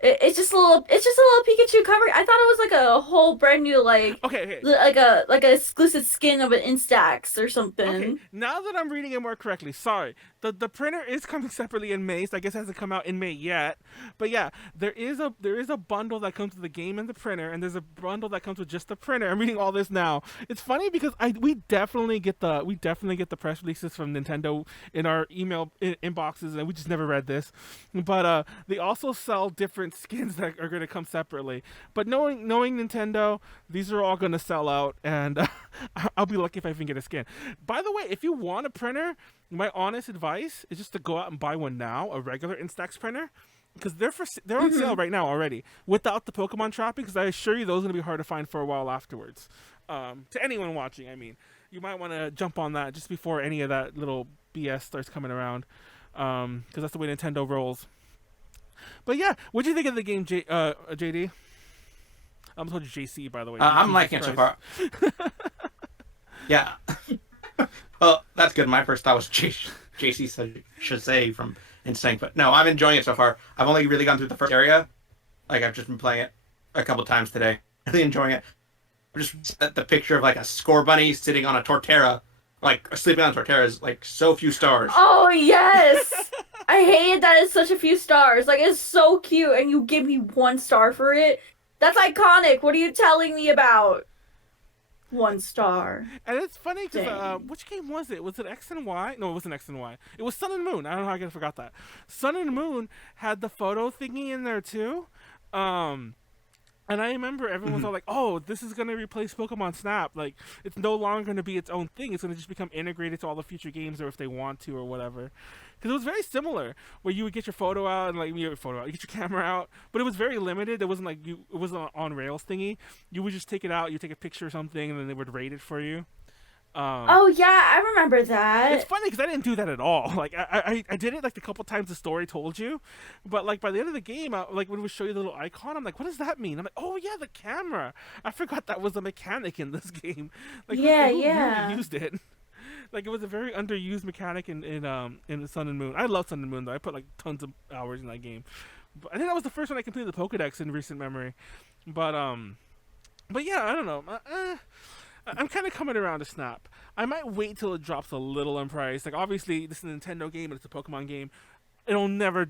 it's just a little Pikachu cover. I thought it was like a whole brand new like like an exclusive skin of an Instax or something. Okay, now that I'm reading it more correctly, sorry. The printer is coming separately in May, so I guess it hasn't come out in May yet. But yeah, there is a bundle that comes with the game and the printer, and there's a bundle that comes with just the printer. I'm reading all this now. It's funny because we definitely get the press releases from Nintendo in our email inboxes, and we just never read this. But they also sell different skins that are going to come separately. But knowing Nintendo, these are all going to sell out, and I'll be lucky if I even get a skin. By the way, if you want a printer, my honest advice is just to go out and buy one now, a regular Instax printer, because they're on sale right now already without the Pokemon trapping. Because I assure you, those are going to be hard to find for a while afterwards. To anyone watching, I mean, you might want to jump on that just before any of that little BS starts coming around, because that's the way Nintendo rolls. But yeah, what do you think of the game, JD? I'm told you JC, by the way. I'm liking it so far. Yeah. Well, that's good. My first thought was JC Shazay from Instinct, but no, I'm enjoying it so far. I've only really gone through the first area. Like, I've just been playing it a couple times today. Really enjoying it. I'm just the picture of like a score bunny sitting on a Torterra, like sleeping on a Torterra, is like so few stars. Oh yes. I hated that it's such a few stars. Like, it's so cute, and you give me 1 star for it? That's iconic. What are you telling me about? 1 star. And it's funny because which game was it? Was it X and Y? No, it wasn't X and Y. It was Sun and Moon. I don't know how I forgot that. Sun and Moon had the photo thingy in there too. And I remember everyone was all like, "Oh, this is gonna replace Pokemon Snap. Like, it's no longer gonna be its own thing. It's gonna just become integrated to all the future games, or if they want to, or whatever." Because it was very similar, where you would get your photo out and like you get your camera out, but it was very limited. It wasn't like it wasn't an on rails thingy. You would just take it out, you take a picture or something, and then they would rate it for you. Um, Oh yeah, I remember that. it's funny because I didn't do that at all. Like I did it like the couple times the story told you, but like by the end of the game, like when it would show you the little icon, I'm like, what does that mean? I'm like, oh yeah, the camera. I forgot that was a mechanic in this game. Like Yeah, who yeah. really used it? Like it was a very underused mechanic in Sun and Moon. I love Sun and Moon though. I put like tons of hours in that game. But I think that was the first one I completed the Pokedex in recent memory. But but yeah, I don't know. I'm kind of coming around to Snap. I might wait till it drops a little in price. Like obviously, this is a Nintendo game and it's a Pokemon game. I'll never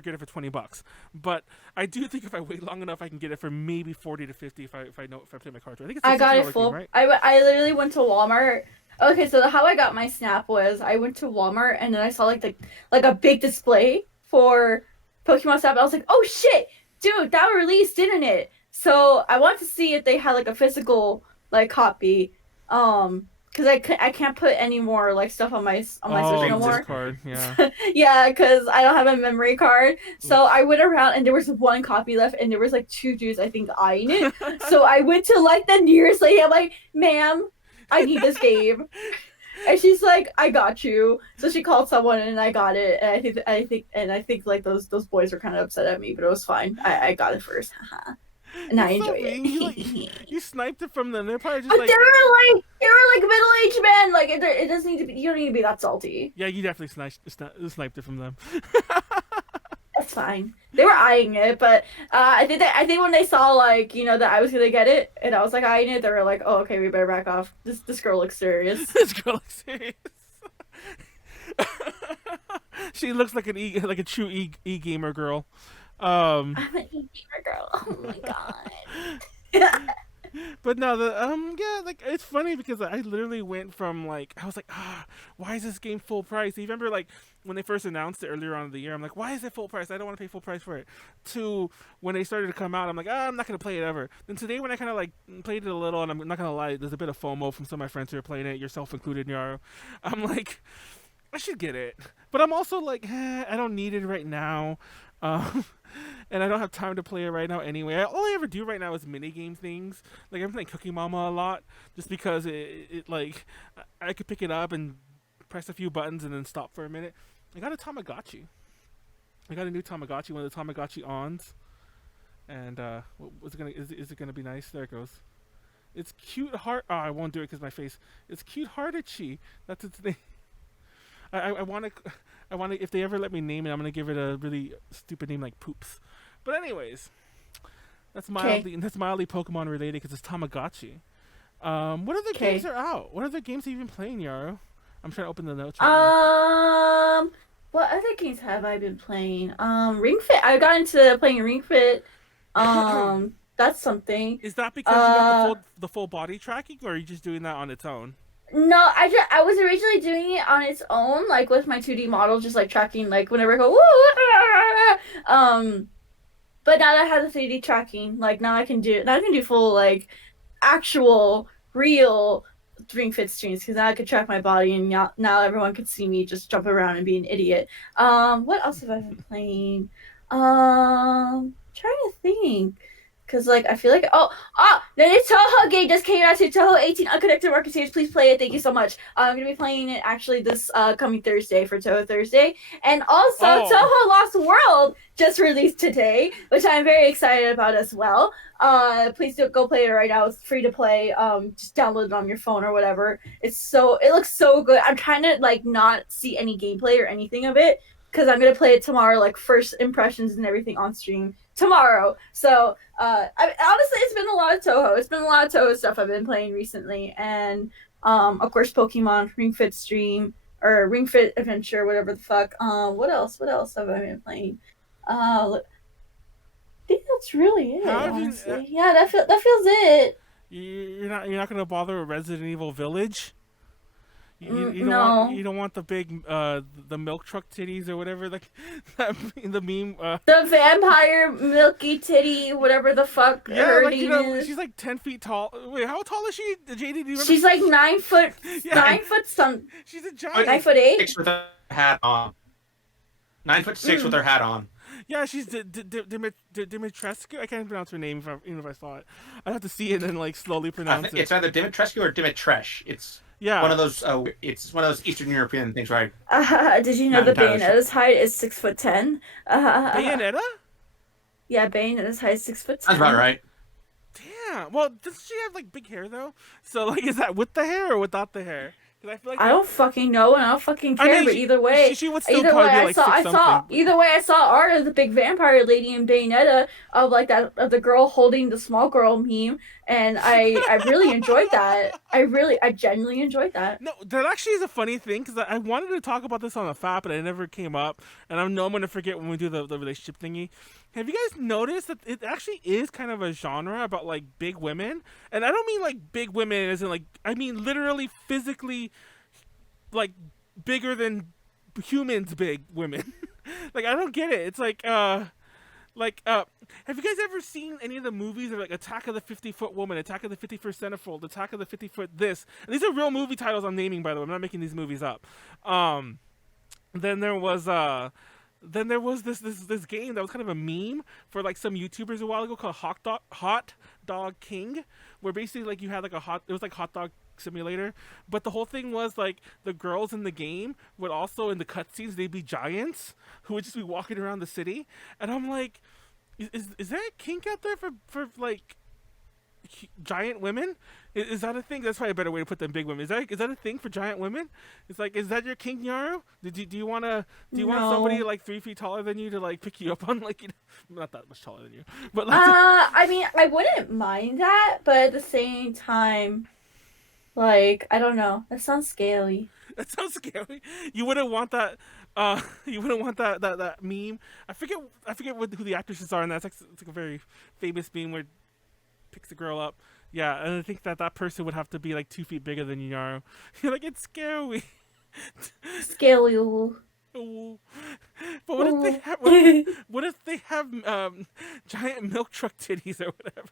get it for $20. But I do think if I wait long enough, I can get it for maybe 40 to 50 if I play my cards right. I think it's a I got it $60 full. game, right? I literally went to Walmart. Okay, so how I got my Snap was I went to Walmart and then I saw like a big display for Pokemon Snap. And I was like, oh shit, dude, that released, didn't it? So I wanted to see if they had like a physical like copy. Because I can't put any more like stuff on my Switch no Oh, more. this card, yeah. Yeah, because I don't have a memory card. So I went around and there was one copy left, and there was like two dudes I think eyeing it. So I went to like the nearest lady. I'm like, "Ma'am, I need this game," and she's like, "I got you." So she called someone and I got it. And I think like those boys were kind of upset at me, but it was fine. I got it first. Haha. And I It's so enjoyed mean. it. You sniped it from them. They're probably just But like, they were like middle-aged men. Like it doesn't need to be. You don't need to be that salty. yeah, you definitely sniped it from them. That's fine. They were eyeing it, but I think when they saw like that I was gonna get it and I was like eyeing it, they were like, "Oh, okay, we better back off. This girl looks serious." This girl looks serious. She looks like like a true e gamer girl. I'm an e-gamer girl. Oh my god. But no, yeah, like it's funny because I literally went from like I was like, why is this game full price? You remember like when they first announced it earlier on in the year, I'm like, why is it full price? I don't want to pay full price for it. To when they started to come out, I'm like, I'm not gonna play it ever. Then today when I kind of like played it a little, and I'm not gonna lie, there's a bit of FOMO from some of my friends who are playing it, yourself included, Nyaru. I'm like, I should get it, but I'm also like, I don't need it right now. Um, and I don't have time to play it right now anyway. All I ever do right now is minigame things. Like I'm playing Cookie Mama a lot, just because it like I could pick it up and press a few buttons and then stop for a minute. I got a Tamagotchi. I got a new Tamagotchi, one of the Tamagotchi ons. And was it gonna is it gonna be nice? There it goes. It's cute heart. Oh, I won't do it because my face. It's cute hearted-chi. That's its name. I want to. If they ever let me name it, I'm gonna give it a really stupid name like Poops. But anyways, that's mildly Pokemon related because it's Tamagotchi. What other games are out? What other games have you been playing, Yaro? I'm trying to open the notes. Right now. What other games have I been playing? Ring Fit. I got into playing Ring Fit. That's something. Is that because you got the full body tracking, or are you just doing that on its own? No, I was originally doing it on its own, like with my 2D model, just like tracking, like whenever I go, woo, but now that I have the 3D tracking, like now I can do full like actual real Ring Fit streams because now I could track my body and now everyone could see me just jump around and be an idiot. What else have I been playing? Trying to think. Because, like, I feel like... the new Toho game just came out to Toho 18 Unconnected Market Stage. Please play it. Thank you so much. I'm going to be playing it, actually, this coming Thursday for Toho Thursday. And also, Toho Lost World just released today, which I'm very excited about as well. Please go play it right now. It's free to play. Just download it on your phone or whatever. It looks so good. I'm trying to, like, not see any gameplay or anything of it. Because I'm going to play it tomorrow, like, first impressions and everything on stream tomorrow. So, honestly, it's been a lot of Toho. It's been a lot of Toho stuff I've been playing recently. And, of course, Pokemon, Ring Fit stream, or Ring Fit Adventure, whatever the fuck. What else have I been playing? I think that's really it, honestly. Yeah, that feels it. You're not going to bother with Resident Evil Village? No. You don't want the big the milk truck titties or whatever, like that, the meme. The vampire milky titty, whatever the fuck Yeah, her like, you name know, is. she's like 10 feet tall. Wait, how tall is she? JD, do you remember? She's like 9 foot, Yeah. 9 foot some, She's a giant. 9 foot 8. 6 with her hat on. 9'6" with her hat on. Yeah, she's Dimitrescu. I can't pronounce her name, even if I saw it. I'd have to see it and like slowly pronounce it. It's either Dimitrescu or Dimitresh. It's Yeah. one of those. It's one of those Eastern European things, right? Did you know Not the entirely sure. Bayonetta's height is 6'10"? Bayonetta? Yeah, Bayonetta's height is 6'10". Sounds about right. Damn. Well, does she have like big hair though? So like, is that with the hair or without the hair? Because I feel like I don't fucking know, and I don't fucking care. mean, but either way, she would still either probably way, be like I 6 saw. something. Either way, I saw art of the big vampire lady in Bayonetta of like that of the girl holding the small girl meme, and I really enjoyed that. I genuinely enjoyed that. No, that actually is a funny thing because I wanted to talk about this on the FAP, but it never came up. And I know I'm going to forget when we do the relationship thingy. Have you guys noticed that it actually is kind of a genre about like big women? And I don't mean like big women as in like, I mean literally physically like bigger than humans big women. Like, I don't get it. It's like, have you guys ever seen any of the movies of like Attack of the 50-Foot Woman, Attack of the 51st Centerfold, Attack of the 50-Foot this? And these are real movie titles I'm naming, by the way. I'm not making these movies up. Then there was this game that was kind of a meme for like some YouTubers a while ago called Hot Dog King, where basically like you had like it was like hot dog simulator, but the whole thing was like the girls in the game would also in the cutscenes they'd be giants who would just be walking around the city, and I'm like, is there a kink out there for like giant women? Is that a thing? That's probably a better way to put them big women. Is that a thing for giant women? It's like, is that your kink, Nyaru? Do you want somebody like 3 feet taller than you to like pick you up on, like, you know, not that much taller than you, but like I mean, I wouldn't mind that, but at the same time, like, I don't know. That sounds scaly. that sounds scary. You wouldn't want that. You wouldn't want that meme. I forget who the actresses are, and it's like a very famous meme where it picks a girl up. Yeah, and I think that person would have to be like 2 feet bigger than Nyaru. You're like, it's scary. Scaly. Ooh. But what if they have? What if they have giant milk truck titties or whatever?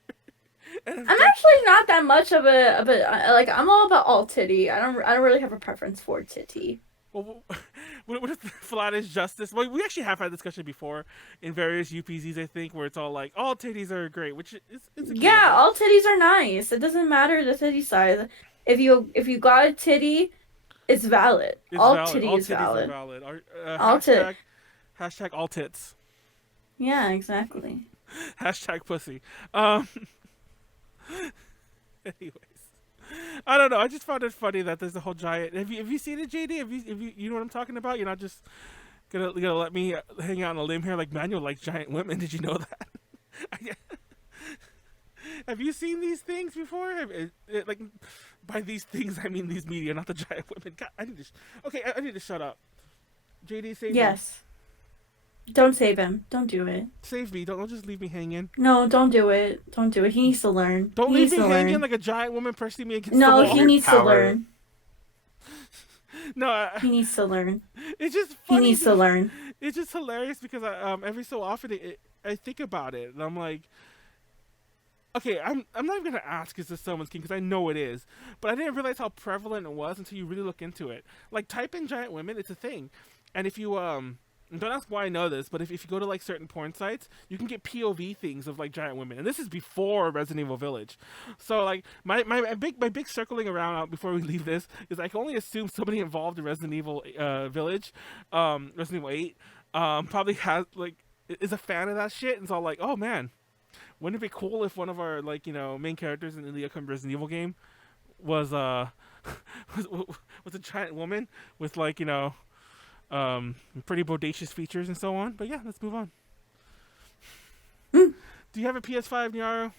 I'm actually not that much of a like, I'm all about all titty. I don't really have a preference for titty. Well, what if the flat is justice? Well, we actually have had discussion before in various UPZs, I think, where it's all like all titties are great, which is a Yeah, all titties are nice. It doesn't matter the titty size. If you got a titty, it's valid. All titty is valid. All hashtag all tits. Yeah, exactly. Hashtag pussy. Anyways, I don't know. I just found it funny that there's a whole giant. Have you seen it, JD? Have you know what I'm talking about? You're not just gonna let me hang out on a limb here like Manuel likes giant women. Did you know that? Have you seen these things before? Like, by these things I mean these media, not the giant women. God, I need to shut up. JD, save me. Yes. Don't save him. Don't do it. Save me. Don't just leave me hanging. No, don't do it. Don't do it. He needs to learn. Don't he leave needs me to hanging learn. like a giant woman pressing me against the No, wall. he needs to Power. learn. No, He needs to learn. it's just He funny. needs to learn. It's just hilarious because every so often I think about it and I'm like, okay, I'm not even gonna ask is this someone's king because I know it is, but I didn't realize how prevalent it was until you really look into it. Like, type in giant women, it's a thing, and if you don't ask why I know this, but if you go to like certain porn sites, you can get POV things of like giant women, and this is before Resident Evil Village. So like my big circling around before we leave this is I can only assume somebody involved in Resident Evil Village, Resident Evil 8, probably has like is a fan of that shit, and so like, oh man, wouldn't it be cool if one of our like, you know, main characters in the upcoming Resident Evil game was was a giant woman with like, you know, pretty bodacious features and so on. But yeah, let's move on. Do you have a PS5, Nyaru?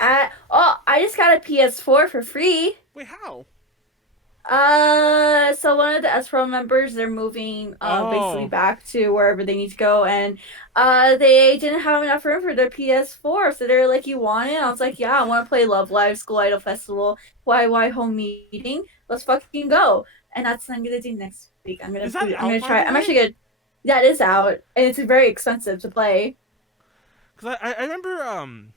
I just got a PS4 for free. Wait, how? So one of the SRO members, they're moving basically back to wherever they need to go, and they didn't have enough room for their PS4, so they're like, "You want it?" I was like, "Yeah, I want to play Love Live School Idol Festival YY Home Meeting." let's fucking go. And that's what I'm gonna do next week. I'm Is gonna that I'm out, gonna by try. the I'm way? actually gonna. That is out, and it's very expensive to play. Because I remember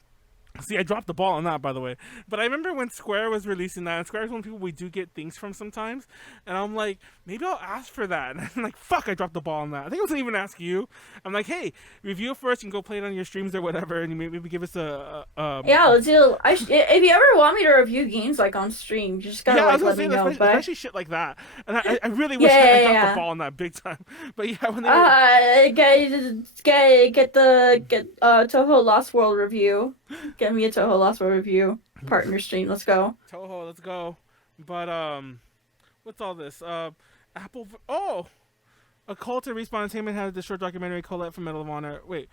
see, I dropped the ball on that, by the way. But I remember when Square was releasing that, and Square is one of the people we do get things from sometimes. And I'm like, maybe I'll ask for that. And I'm like, fuck, I dropped the ball on that. I think I wasn't even asking you. I'm like, hey, review it first and go play it on your streams or whatever, and you maybe give us Yeah, let's do. If you ever want me to review games like on stream, you just gotta yeah, I was like gonna let say me that, know. especially, But shit like that. And I really wish yeah, I yeah, dropped the yeah. ball on that big time. But yeah, when they were Get Toho Lost World review. Get me a Toho Lost World review. Partner stream. Let's go. Toho, let's go. But what's all this? Apple. Oh, a cult to Respawn Entertainment had the short documentary Colette from Medal of Honor. Wait,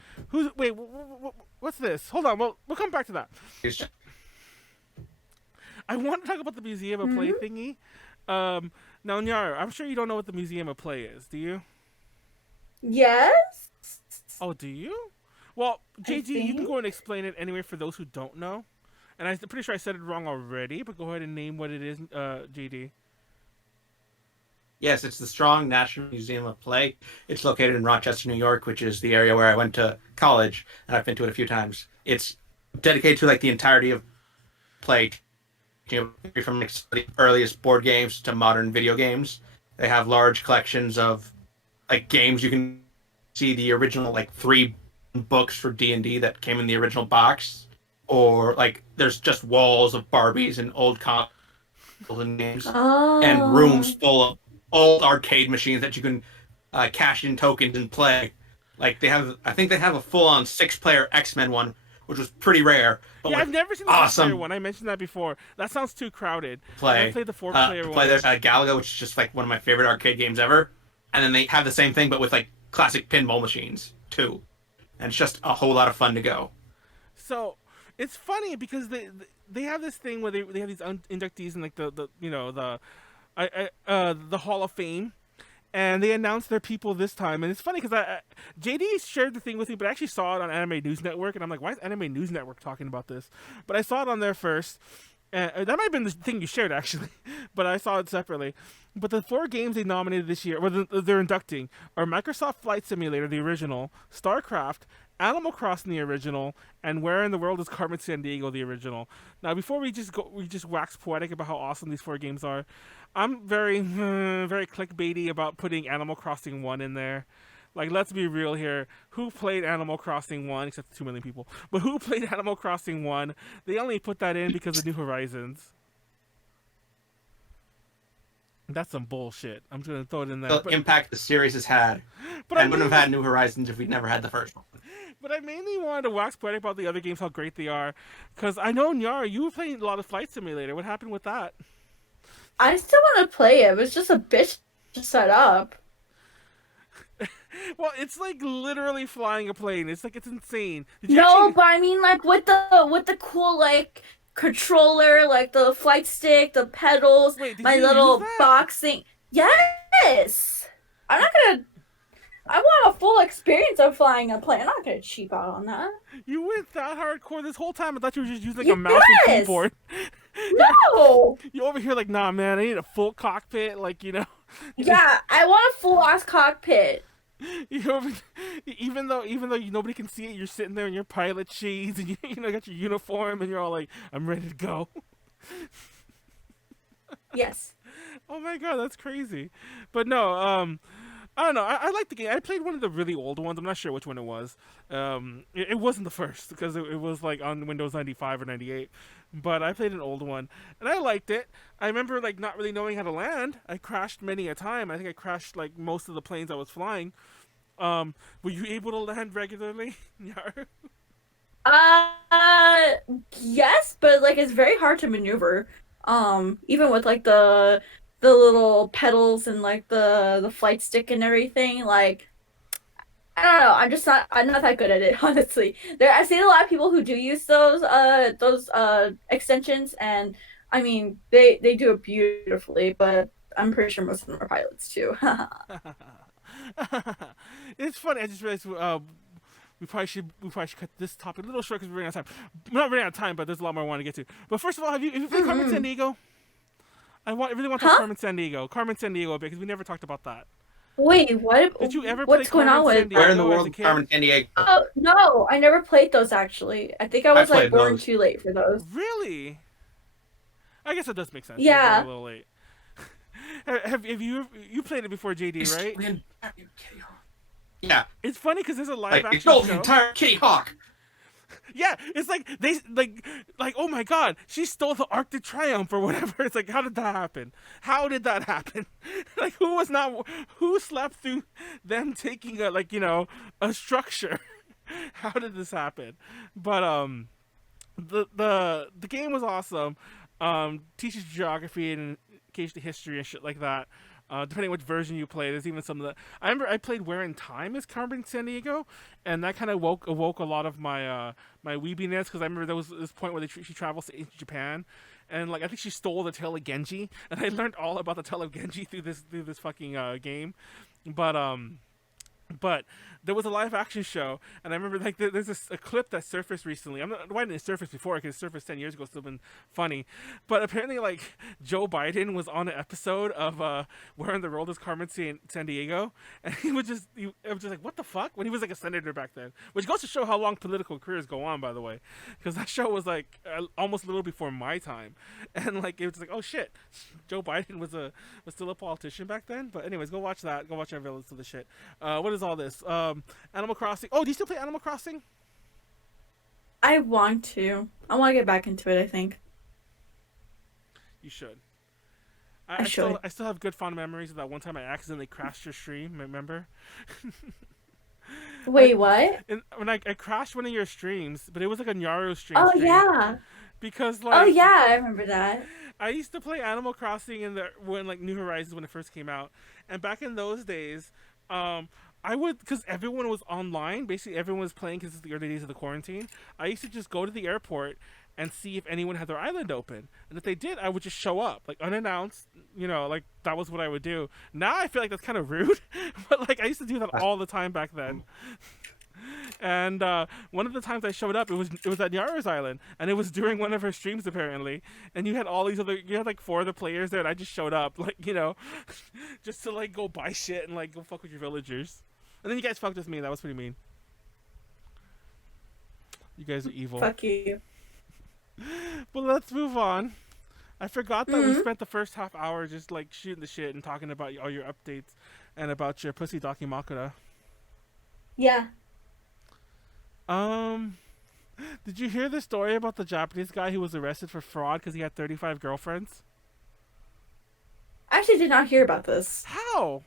what's this? Hold on, we'll come back to that. I want to talk about the Museum of Play thingy. Now, Nyaru, I'm sure you don't know what the Museum of Play is, do you? Yes. Oh, do you? Well, I JG, you can think. go and explain it anyway for those who don't know. And I'm pretty sure I said it wrong already, but go ahead and name what it is, JD. Yes, it's the Strong National Museum of Play. It's located in Rochester, New York, which is the area where I went to college, and I've been to it a few times. It's dedicated to like the entirety of play, from like, the earliest board games to modern video games. They have large collections of like games. You can see the original like 3 books for D&D that came in the original box, or like there's just walls of Barbies and old consoles and games, and rooms Oh. full of old arcade machines that you can cash in tokens and play. Like I think they have a full-on 6-player X-Men one, which was pretty rare, but Yeah, with I've never seen the 6-player awesome one. I mentioned that before. That sounds too crowded. And I play. played the To 4-player play one. there's Galaga, which is just like one of my favorite arcade games ever. And then they have the same thing, but with like classic pinball machines too. And it's just a whole lot of fun to go. So it's funny because they have this thing where they have these inductees in like the you know the Hall of Fame, and they announced their people this time. And it's funny because JD shared the thing with me, but I actually saw it on Anime News Network, and I'm like, why is Anime News Network talking about this? But I saw it on there first. And that might have been the thing you shared actually, but I saw it separately. But the 4 games they nominated this year, or they're inducting, are Microsoft Flight Simulator, the original, StarCraft, Animal Crossing, the original, and Where in the World is Carmen Sandiego, the original. Now, before we just wax poetic about how awesome these 4 games are, I'm very, very clickbaity about putting Animal Crossing 1 in there. Like, let's be real here. Who played Animal Crossing 1? Except 2 million people. But who played Animal Crossing 1? They only put that in because of New Horizons. That's some bullshit. I'm just going to throw it in there. The impact the series has had. But And wouldn't have had New Horizons if we'd never had the first one. But I mainly wanted to wax poetic about the other games, how great they are. Because I know, Nyar, you were playing a lot of Flight Simulator. What happened with that? I still want to play it. But it's just a bitch to set up. Well, it's like literally flying a plane. It's like, it's insane. Did you No, actually... but I mean like with the cool like controller, like the flight stick, the pedals, Wait, did my you use little that? boxing. Yes. I'm not gonna. I want a full experience of flying a plane. I'm not gonna cheap out on that. You went that hardcore this whole time. I thought you were just using like a mouse and Yes! keyboard. No. You over here like, nah, man, I need a full cockpit. Like, you know. Yeah, I want a full ass cockpit. You over, even though nobody can see it, you're sitting there in your pilot shades and you know got your uniform and you're all like, I'm ready to go. Yes. Oh my god, that's crazy. But no, I don't know. I like the game. I played one of the really old ones. I'm not sure which one it was. It wasn't the first because it was like on Windows 95 or 98. But I played an old one and I liked it. I remember like not really knowing how to land. I crashed many a time. I think I crashed like most of the planes I was flying. Were you able to land regularly? Uh, yes, but like it's very hard to maneuver. Even with like the little pedals and like the flight stick and everything, like I don't know. I'm not that good at it, honestly. I've seen a lot of people who do use those extensions, and I mean they do it beautifully, but I'm pretty sure most of them are pilots too. It's funny. I just realized we probably should cut this topic a little short because we're running out of time. We're not running out of time, but there's a lot more I want to get to. But first of all, have you played Carmen Sandiego? really want to talk Huh? Carmen Sandiego. Carmen Sandiego, because we never talked about that. Wait, what? Did you ever play What's going Carmen on with Sandiego Where in the as a world is kid? Carmen Sandiego? Oh no, I never played those actually. I think I I was like played born those. too late for those. Really? I guess it does make sense. You're born Yeah. a little late. have you played it before, JD? Right? Yeah, It's funny because there's a live like action it stole the show. entire Kitty Hawk. Yeah, it's like they like oh my god, she stole the Arc de Triomphe or whatever. It's like, how did that happen? How did that happen? Like who slept through them taking a structure? How did this happen? But the game was awesome. Teaches geography and occasionally history and shit like that. Depending which version you play, there's even some of the. I remember I played Where in Time as Carmen Sandiego, and that kind of awoke a lot of my my weebiness, because I remember there was this point where she travels to ancient Japan, and like I think she stole the tale of Genji, and I learned all about the tale of Genji through this fucking game, but there was a live action show, and I remember like there's a clip that surfaced recently. Why didn't it surface before? Because it surfaced 10 years ago, still been funny. But apparently, like Joe Biden was on an episode of Where in the World is Carmen Sandiego, and it was just like, what the fuck? When he was like a senator back then, which goes to show how long political careers go on, by the way, because that show was like almost a little before my time, and like it was like, oh shit, Joe Biden was still a politician back then. But anyways, go watch that. Go watch every episode of the shit. What is all this? Animal Crossing. Oh, do you still play Animal Crossing? I want to. I want to get back into it, I think. You should. I should. I still have good fond memories of that one time I accidentally crashed your stream. Remember? Wait, what? When I crashed one of your streams, but it was like a Nyaru stream. Oh yeah. Because Oh like yeah, I remember that. I used to play Animal Crossing when like New Horizons when it first came out, and back in those days, I would, because everyone was online, basically everyone was playing because it's the early days of the quarantine. I used to just go to the airport and see if anyone had their island open, and if they did, I would just show up like unannounced. Like that was what I would do. Now I feel like that's kind of rude, but like I used to do that all the time back then. And one of the times I showed up, it was at Nyaru's island, and it was during one of her streams apparently. And you had like 4 other players there, and I just showed up, like just to like go buy shit and like go fuck with your villagers. And then you guys fucked with me. That was pretty mean. You guys are evil. Fuck you. But let's move on. I forgot that we spent the first half hour just like shooting the shit and talking about all your updates and about your pussy Dakimakura. Yeah. Did you hear the story about the Japanese guy who was arrested for fraud because he had 35 girlfriends? I actually did not hear about this. How?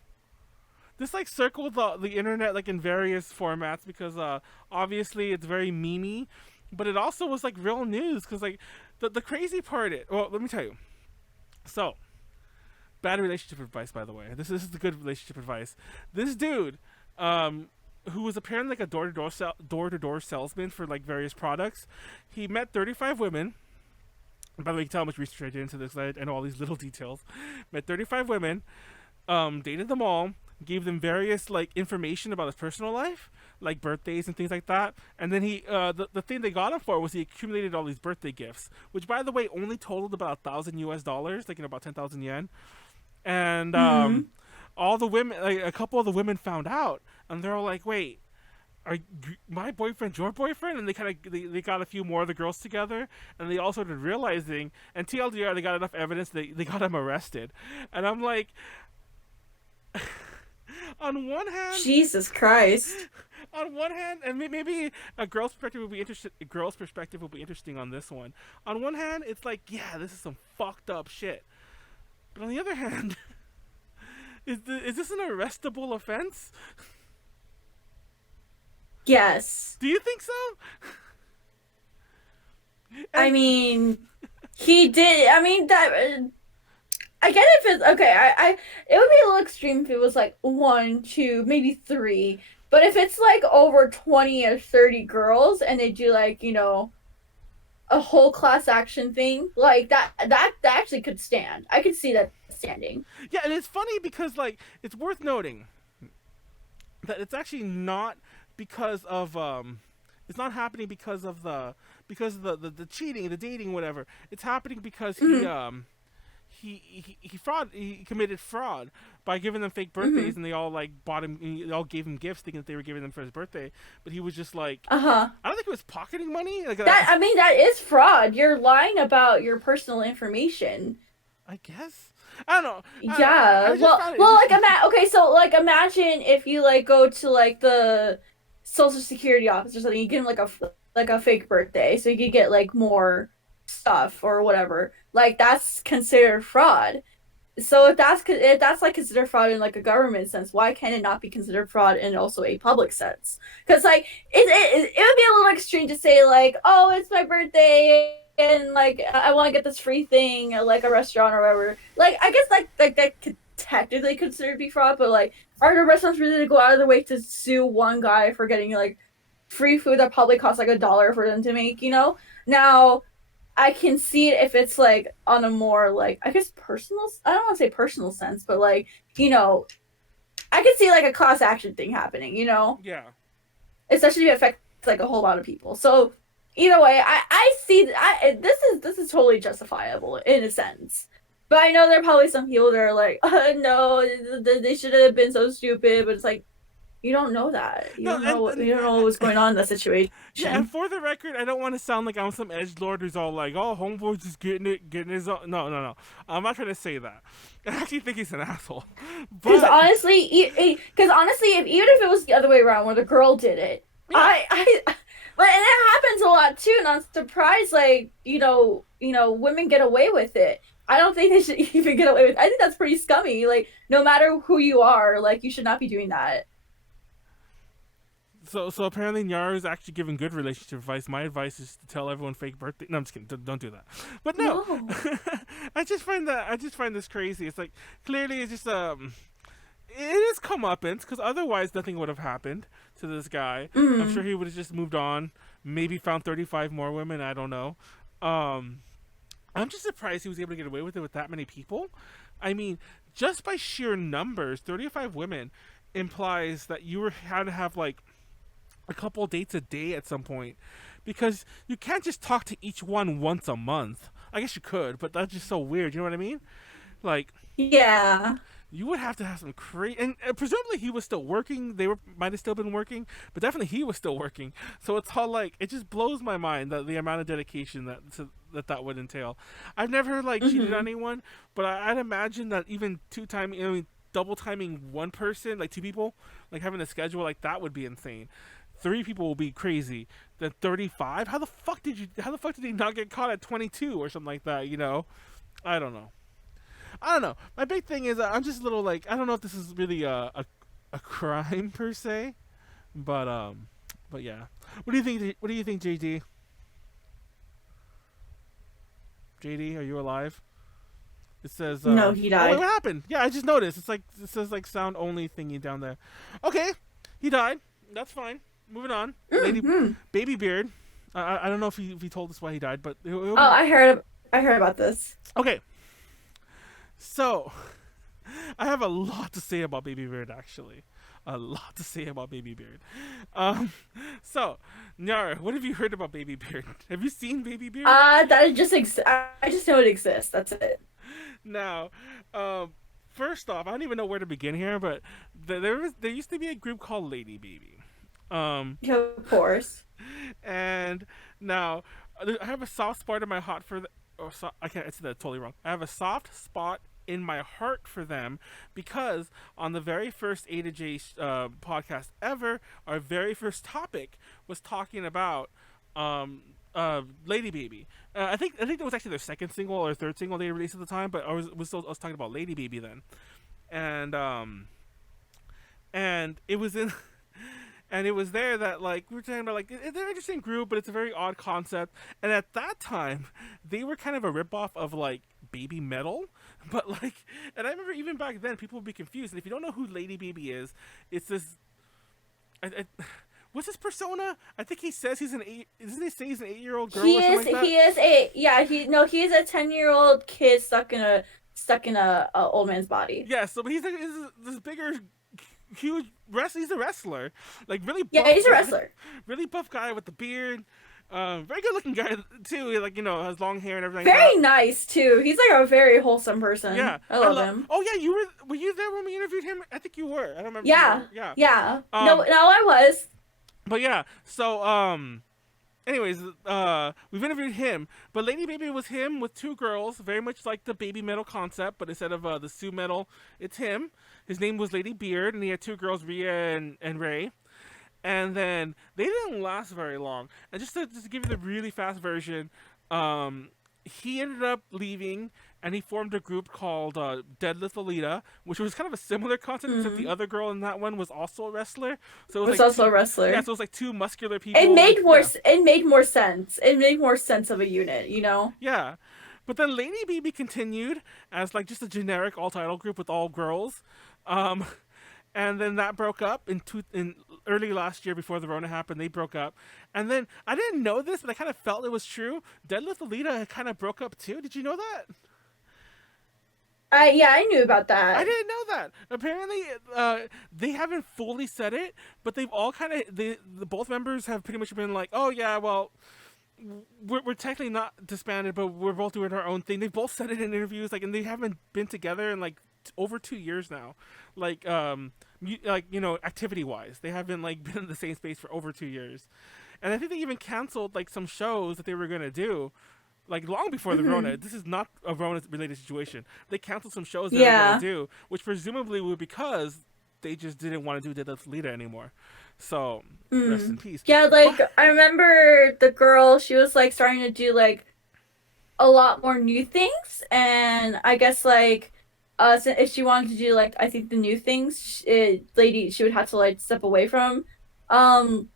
This like circled the internet like in various formats because obviously it's very memey, but it also was like real news because like the crazy part let me tell you. So, bad relationship advice, by the way. This is the good relationship advice. This dude, who was apparently like a door-to-door salesman for like various products, he met 35 women. And by the way, you can tell how much research I did into this. I know all these little details. Met 35 women, dated them all, gave them various like information about his personal life, like birthdays and things like that. And then he, the thing they got him for was he accumulated all these birthday gifts, which by the way only totaled about $1,000 US, like about 10,000 yen. And all the women, like a couple of the women, found out, and they're all like, "Wait, are my boyfriend your boyfriend?" And they kind of they got a few more of the girls together, and they all started realizing. And TLDR, they got enough evidence they got him arrested. And I'm like, on one hand, Jesus Christ. on one hand, and maybe a girl's perspective will be interesting. A girl's perspective will be interesting on this one. On one hand, it's like, yeah, this is some fucked up shit. But on the other hand, is this an arrestable offense? Yes. Do you think so? I mean, he did. I mean that. I get if it's okay. It would be a little extreme if it was like 1, 2, maybe 3. But if it's like over 20 or 30 girls and they do like a whole class action thing, like that actually could stand. I could see that standing. Yeah, and it's funny because like it's worth noting that it's actually not because of it's not happening because of the cheating, the dating, whatever. It's happening because he committed fraud by giving them fake birthdays, and they all like bought him. They all gave him gifts, thinking that they were giving them for his birthday. But he was just like, I don't think he was pocketing money. Like I mean, that is fraud. You're lying about your personal information. I guess. I don't know. Yeah. Well, like okay, so like imagine if you like go to like the Social Security office or something, you give them like a fake birthday, so you could get like more stuff or whatever. Like that's considered fraud. So if that's like considered fraud in like a government sense, why can it not be considered fraud in also a public sense? Because like it would be a little extreme to say like, oh, it's my birthday and like I want to get this free thing at like a restaurant or whatever. Like I guess like that could technically considered be fraud, but like are the restaurants really to go out of their way to sue one guy for getting like free food that probably costs like $1 for them to make? You know, now. I can see it if it's like on a more like I guess personal. I don't want to say personal sense, but like you know, I can see like a class action thing happening. You know, yeah, especially if it affects like a whole lot of people. So either way, I see this is totally justifiable in a sense. But I know there are probably some people that are like, no, they should have been so stupid. But it's like. You don't know that. You don't know what's going on in that situation. Yeah, and for the record, I don't want to sound like I'm some edgelord who's all like, "Oh, homeboy's just getting his own." No. I'm not trying to say that. I actually think he's an asshole. Because honestly, if even if it was the other way around, where the girl did it, yeah. But and it happens a lot too, and I'm surprised. Like you know, women get away with it. I don't think they should even get away with it. I think that's pretty scummy. Like no matter who you are, like you should not be doing that. So apparently Nyaru is actually giving good relationship advice. My advice is to tell everyone fake birthday. No, I'm just kidding. Don't do that. But no. I just find this crazy. It's like clearly it's just it is comeuppance because otherwise nothing would have happened to this guy. I'm sure he would have just moved on, maybe found 35 more women. I don't know. I'm just surprised he was able to get away with it with that many people. I mean, just by sheer numbers, 35 women implies that you had to have like a couple dates a day at some point, because you can't just talk to each one once a month. I guess you could, but that's just so weird. You know what I mean? Like, yeah, you would have to have some crazy, and presumably he was still working. They might have still been working, but definitely he was still working. So it's all like it just blows my mind that the amount of dedication that would entail. I've never like cheated on anyone, but I'd imagine that even double timing one person, like two people, like having a schedule like that would be insane. 3 people will be crazy. Then 35? How the fuck did they not get caught at 22 or something like that, you know? I don't know. My big thing is I'm just a little like I don't know if this is really a crime per se, but yeah. What do you think, JD? JD, are you alive? It says no, he died. Oh, wait, what happened? Yeah, I just noticed. It says like sound only thingy down there. Okay, he died. That's fine. Moving on. BABYBEARD. I don't know if he told us why he died, but I heard about this. Okay. So, I have a lot to say about BABYBEARD actually. A lot to say about BABYBEARD. So, Nyaru, what have you heard about BABYBEARD? Have you seen BABYBEARD? I just know it exists. That's it. Now, first off, I don't even know where to begin here, but there used to be a group called Lady Baby. Of course. And now I have a soft spot in my heart for I can't. It's totally wrong. I have a soft spot in my heart for them because on the very first A to J podcast ever, our very first topic was talking about Lady Baby. I think that was actually their second single or third single they released at the time, but I was talking about Lady Baby then, and it was in. And it was there that, like, we were talking about, like, they're an interesting group, but it's a very odd concept. And at that time, they were kind of a ripoff of, like, baby metal. But, like, and I remember even back then, people would be confused. And if you don't know who Lady Baby is, it's this... what's his persona? I think he says he's doesn't he say he's an 8-year-old girl or something like that? He is a 10-year-old kid stuck in a old man's body. Yeah, so but he's like this bigger... huge he's a wrestler, like really buff he's a wrestler, really buff guy with the beard, Very good looking guy too. Like has long hair and everything. Very nice too. He's like a very wholesome person. Yeah, I love him. Oh yeah, were you there when we interviewed him? I think you were. I don't remember. Yeah, Yeah. yeah. No, I was. But yeah, so anyways, we've interviewed him, but Lady Baby was him with two girls, very much like the baby metal concept, but instead of the Sue metal, it's him. His name was Lady Beard, and he had two girls, Rhea and Ray. And then they didn't last very long. And just to give you the really fast version, he ended up leaving, and he formed a group called Deadlift Alita, which was kind of a similar concept, except the other girl in that one was also a wrestler. So it was also a wrestler. Yeah, so it was like two muscular people. It made more. It made more sense. It made more sense of a unit, Yeah, but then Lady BB continued as like just a generic all-title group with all girls, and then that broke up in early last year before the Rona happened. They broke up, and then I didn't know this, but I kind of felt it was true. Deadlift Alita kind of broke up too. Did you know that? Yeah, I knew about that. I didn't know that. Apparently, they haven't fully said it, but they've all kind of the both members have pretty much been like, oh yeah, well, we're technically not disbanded, but we're both doing our own thing. They both said it in interviews, like, and they haven't been together in like over 2 years now, like activity wise, they haven't like been in the same space for over 2 years, and I think they even canceled like some shows that they were gonna do. Like long before the Rona, this is not a Rona-related situation. They canceled some shows that they were going to do, which presumably were because they just didn't want to do Deadlift Alita anymore. So, rest in peace. Yeah, like, I remember the girl, she was, like, starting to do, like, a lot more new things, and I guess, like, if she wanted to do, like, I think the new things, she would have to, like, step away from, Deadlift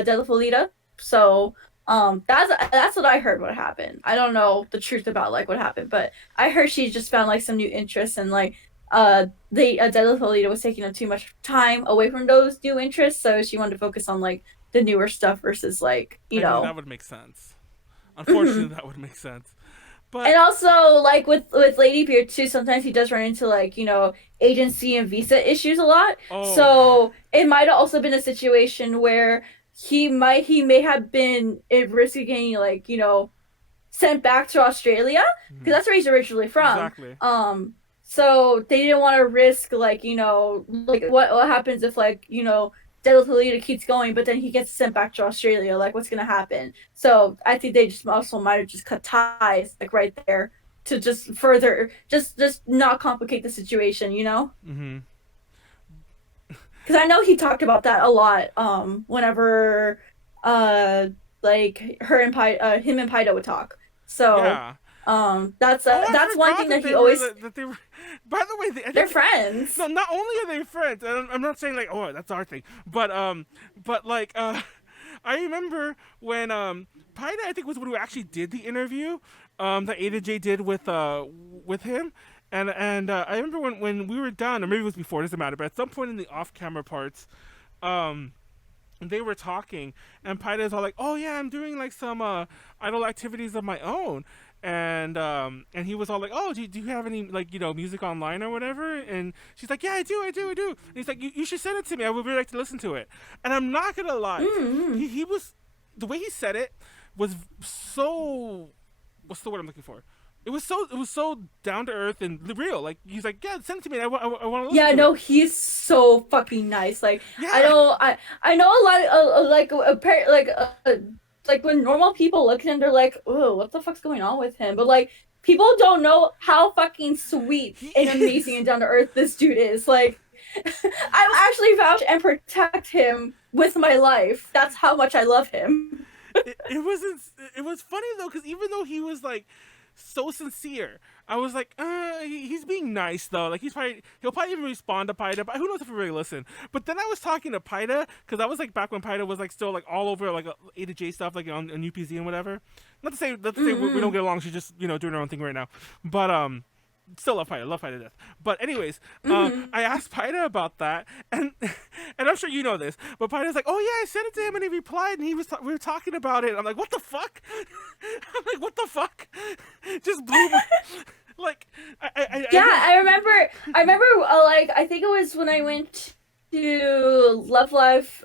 Alita, so... that's what I heard what happened. I don't know the truth about like what happened, but I heard she just found like some new interests, and like Deadlift Alita was taking up too much time away from those new interests, so she wanted to focus on like the newer stuff versus like I mean, that would make sense. Unfortunately, that would make sense. But... And also like with Lady Beard too, sometimes he does run into like agency and visa issues a lot. Oh. So it might have also been a situation where he may have been at risk of getting like sent back to Australia because that's where he's originally from. Exactly. So they didn't want to risk like like what happens if like Deadlift Alita keeps going, but then he gets sent back to Australia. Like what's gonna happen? So I think they just also might have just cut ties like right there to just further just not complicate the situation. Mm-hmm. Because I know he talked about that a lot. Whenever, like him and Paida would talk. So yeah. That's one thing that he always. That they were, by the way, they're friends. No, not only are they friends, and I'm not saying like, oh, that's our thing, but like, I remember when Paida, I think was when we actually did the interview, that Ada J did with him. And I remember when we were done, or maybe it was before, it doesn't matter, but at some point in the off-camera parts, they were talking, and Paida's all like, oh yeah, I'm doing like some idol activities of my own. And he was all like, oh, do you have any like music online or whatever? And she's like, yeah, I do. And he's like, you should send it to me. I would really like to listen to it. And I'm not gonna lie, he was, the way he said it was so, what's the word I'm looking for? It was so down to earth and real. Like he's like, yeah, send it to me. I want to listen. Yeah, no, he's so fucking nice. Like yeah. I know a lot of like when normal people look at him, they're like, oh, what the fuck's going on with him? But like people don't know how fucking sweet and amazing and down to earth this dude is. Like I will actually vouch and protect him with my life. That's how much I love him. It was funny though, because even though he was like so sincere, I was like, he's being nice though. Like he'll probably even respond to Paida, but who knows if he really listen. But then I was talking to Paida, because that was like back when Paida was like still like all over like A to J stuff, like on UPZ and whatever. Not to say we don't get along. She's just doing her own thing right now. But still love Paida to death. But anyways, I asked Paida about that, and I'm sure you know this, but Paida's like, oh yeah, I sent it to him and he replied, and we were talking about it. I'm like, what the fuck? I'm like, what the fuck? Just blew my... Like, I remember, like, I think it was when I went to Love Live,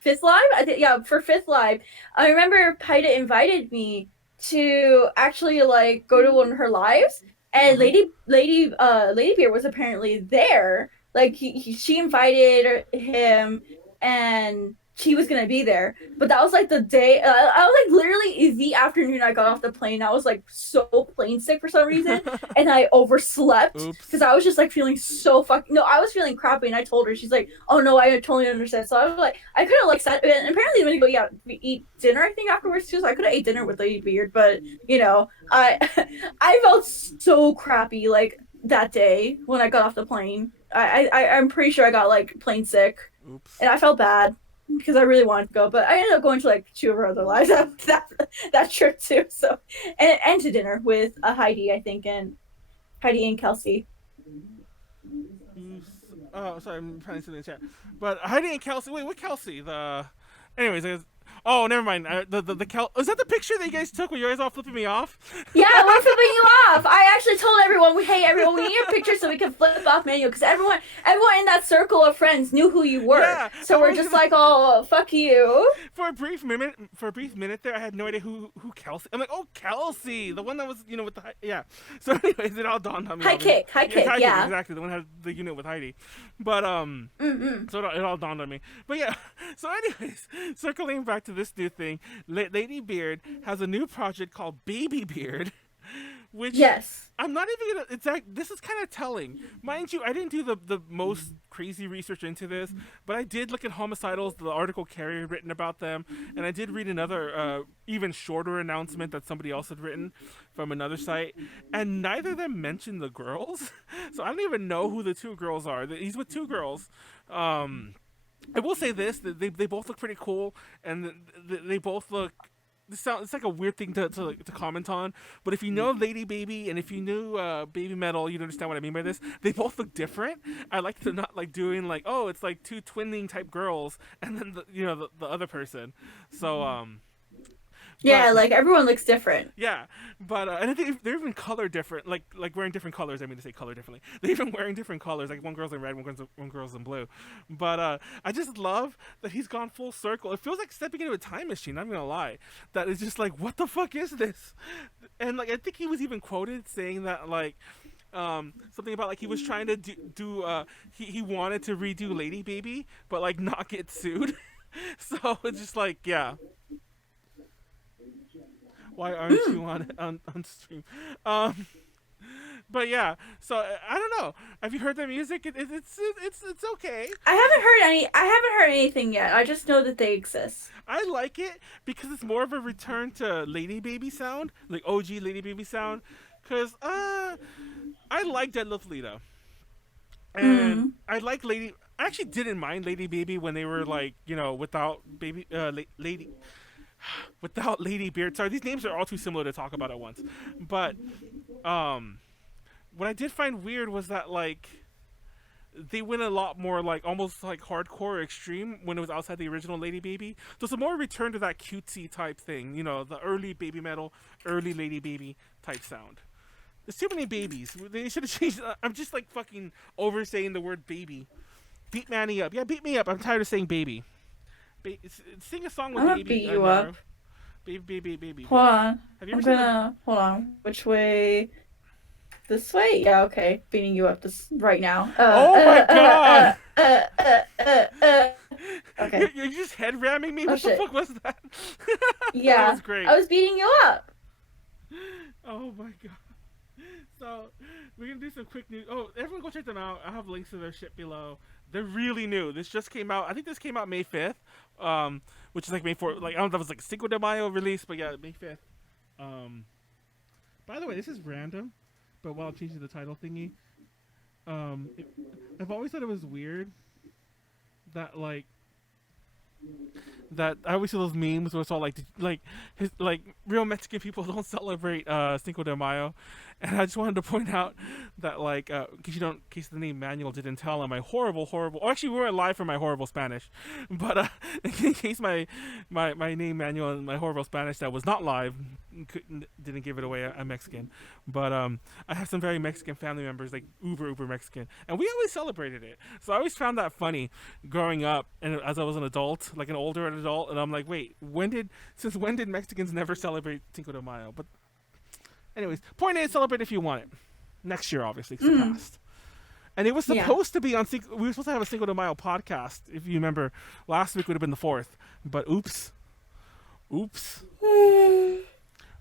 Fifth Live. Yeah, for Fifth Live, I remember Paida invited me to actually like go to one of her lives, and Uh-huh. Lady Beard was apparently there. Like she invited him, and she was gonna be there. But that was like the day. I was like literally the afternoon I got off the plane. I was like so plane sick for some reason, and I overslept because Oops. I was just like feeling so fucking. No, I was feeling crappy, and I told her. She's like, "Oh no, I totally understand." So I was like, I could have like sat. And apparently, when you go eat dinner, I think afterwards too. So I could have ate dinner with Lady Beard, but I I felt so crappy like that day when I got off the plane. I'm pretty sure I got like plane sick, Oops. and I felt bad because I really wanted to go, but I ended up going to like two of her other lives that trip too. So and to dinner with Heidi, I think, and Heidi and Kelsey. Oops. Oh, sorry, I'm trying to see in the chat. But Heidi and Kelsey. Wait, what Kelsey? Anyways, oh, never mind. Is that the picture that you guys took when you guys all flipping me off? Yeah, we're flipping you off. I actually told everyone, hey, everyone, we need a picture so we can flip off Manuel, because everyone in that circle of friends knew who you were. Yeah, so we're just like, oh, fuck you. For a brief minute there, I had no idea who Kelsey. I'm like, oh, Kelsey, the one that was with the yeah. So anyways, it all dawned on me. High kick, yeah. Exactly, the one that had the unit with Heidi. But so it all dawned on me. But yeah, so anyways, circling back to this new thing, Lady Beard has a new project called BABYBEARD, which yes. I'm not even gonna. This is kind of telling, mind you. I didn't do the most crazy research into this, but I did look at homicidals, the article Carrie had written about them, and I did read another even shorter announcement that somebody else had written from another site, and neither of them mentioned the girls. So I don't even know who the two girls are. He's with two girls. I will say this: that they both look pretty cool, and they both look. It's like a weird thing to comment on, but if you know Lady Baby and if you knew Baby Metal, you'd understand what I mean by this. They both look different. I like to not like doing like, oh, it's like two twinning type girls, and then the other person. So yeah, like everyone looks different. Yeah, but and I think they're even color different, like wearing different colors. I mean to say color differently. They're even wearing different colors. Like one girl's in red, one girl's in blue. But I just love that he's gone full circle. It feels like stepping into a time machine. I'm not gonna lie. That is just like, what the fuck is this? And like I think he was even quoted saying that like. Something about like he was trying to he wanted to redo Lady Baby, but like not get sued. So it's just like, yeah. Why aren't you on stream? But yeah, so I don't know. Have you heard the music? It's okay. I haven't heard anything yet. I just know that they exist. I like it because it's more of a return to Lady Baby sound, like OG Lady Baby sound. Cause I like Deadlift Lita, and I like Lady. I actually didn't mind Lady Baby when they were like without baby Lady. Without Lady Beard. Sorry, these names are all too similar to talk about at once. But what I did find weird was that like they went a lot more like almost like hardcore extreme when it was outside the original Lady Baby. So it's a more return to that cutesy type thing, the early Baby Metal, early Lady Baby type sound. There's too many babies. They should have changed. I'm just like fucking oversaying the word baby. Beat Manny up. Yeah, beat me up. I'm tired of saying baby. Sing a song with I'm Baby. gonna beat you up. Baby. Hold on. Have you ever Hold on. Which way? This way? Yeah, okay. Beating you up this right now. Oh my god! Okay. You're just head ramming me? Oh, What the shit. fuck was that? Yeah. That was great. I was beating you up. Oh my god. So, we're gonna do some quick news. Oh, everyone go check them out. I have links to their shit below. They're really new. This just came out. I think this came out May 5th. Which is like May 4th. Like, I don't know if that was like Cinco de Mayo release, but yeah, May 5th. By the way, this is random, but while changing the title thingy, I've always thought it was weird that like that I always see those memes where it's all like real Mexican people don't celebrate Cinco de Mayo, and I just wanted to point out that like in case the name Manuel didn't tell him my horrible or actually we weren't live for my horrible Spanish, but in case my name Manuel and my horrible Spanish that was not live didn't give it away, I'm Mexican, but I have some very Mexican family members, like uber Mexican, and we always celebrated it. So I always found that funny growing up, and as I was an adult, adult, like an older adult, and I'm like, wait, since when did Mexicans never celebrate Cinco de Mayo? But anyways, point is, celebrate if you want it. Next year, obviously, because it passed. And it was supposed to be on. We were supposed to have a Cinco de Mayo podcast. If you remember, last week would have been the 4th. But oops.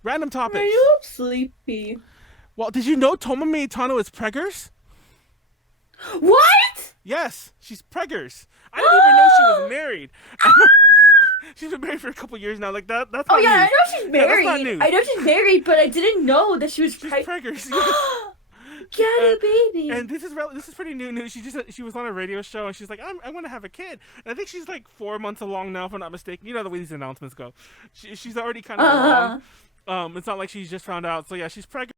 Random topics. Are you sleepy? Well, did you know Tomomi Itano is preggers? What? Yes, she's preggers. I didn't even know she was married. She's been married for a couple years now. Like that's. Oh not yeah, news. I know she's married. Yeah, that's not news. I know she's married, but I didn't know that she was She's pregnant. preggers. Yes. Get a baby. And this is pretty new news. She was on a radio show and she's like, I want to have a kid. And I think she's like 4 months along now, if I'm not mistaken. You know the way these announcements go. She's already kind of along. It's not like she's just found out. So yeah, she's pregnant.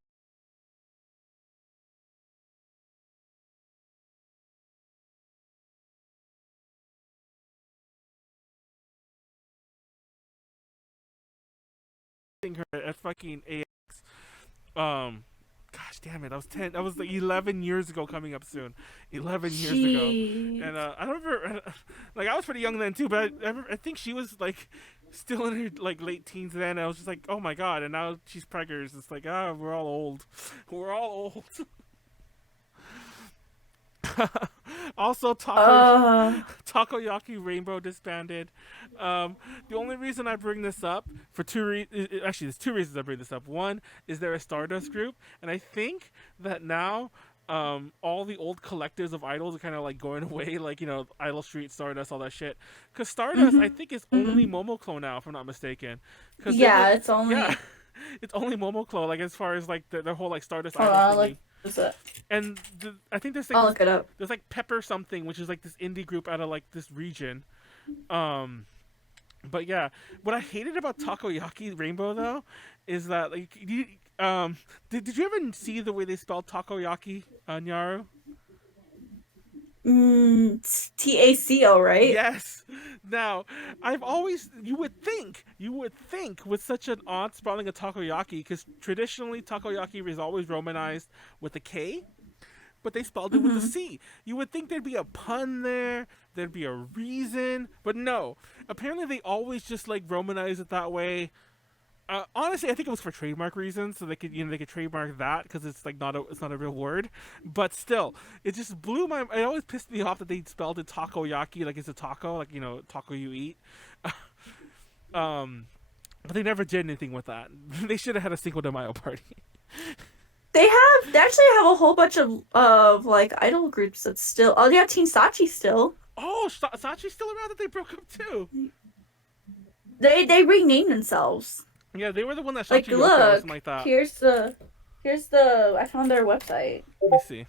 Her at fucking AX. Gosh damn it! That was like 11 years ago. Coming up soon, 11 years ago. And I remember, like I was pretty young then too. But I think she was like still in her like late teens then. And I was just like, oh my god! And now she's preggers. It's like we're all old. We're all old. Also, Takoyaki Rainbow disbanded. The only reason I bring this up for actually, there's 2 reasons I bring this up. One is they're a Stardust group, and I think that now all the old collectives of idols are kind of like going away, like Idol Street, Stardust, all that shit. Because Stardust, I think, is only Momoclo now, if I'm not mistaken. Yeah, it's only. Yeah, it's only Momoclo. Like as far as like their whole like Stardust idol thingy. And I think there's like I'll look it up. There's like Pepper something, which is like this indie group out of like this region. But yeah, what I hated about Takoyaki Rainbow though is that like did you ever see the way they spelled Takoyaki, Nyaru? TACO, right? Yes. Now, you would think with such an odd spelling of takoyaki, because traditionally takoyaki is always romanized with a K, but they spelled it with a C. You would think there'd be a pun there'd be a reason, but no. Apparently they always just like romanize it that way. Honestly, I think it was for trademark reasons, so they could trademark that because it's like it's not a real word. But still, it just blew my. It always pissed me off that they spelled it takoyaki like it's a taco, like taco you eat. But they never did anything with that. They should have had a Cinco de Mayo party. They actually have a whole bunch of like idol groups that's still. Oh yeah, Team Sachi still. Oh, Sachi's still around. That they broke up too. They renamed themselves. Yeah, they were the one that like, shot you look, or something like that. Here's the. I found their website. Let me see.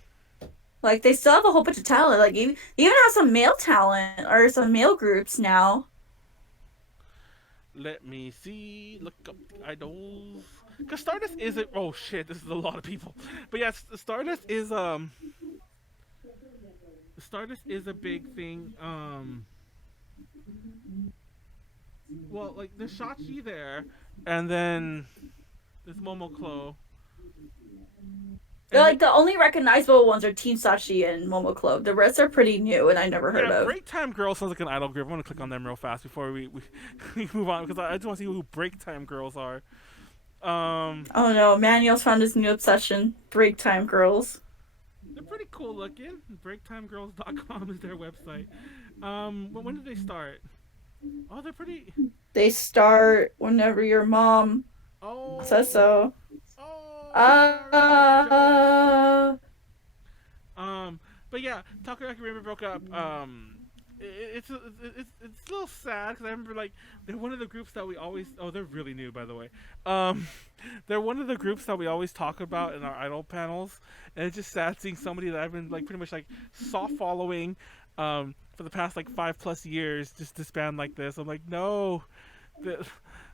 Like they still have a whole bunch of talent. Like even have some male talent or some male groups now. Let me see. Look up idols. Cause Stardust isn't. Oh shit! This is a lot of people. But yeah, Stardust is Stardust is a big thing. Well, like there's Shachi there, and then there's Momoclo. The only recognizable ones are Team Sachi and Momoclo. The rest are pretty new and I never heard of. Break Time Girls sounds like an idol group. I want to click on them real fast before we move on because I just want to see who Break Time Girls are. Oh no, Manuel's found his new obsession. Break Time Girls. They're pretty cool looking. BreakTimeGirls.com is their website. When did they start? Oh, they're pretty. They start whenever your mom says so. But yeah, Takoyaki Rainbow broke up. It's a little sad because I remember like they're one of the groups that we always. Oh, they're really new, by the way. They're one of the groups that we always talk about in our idol panels, and it's just sad seeing somebody that I've been like pretty much like soft following, for the past like 5+ years just disband like this. I'm like, no,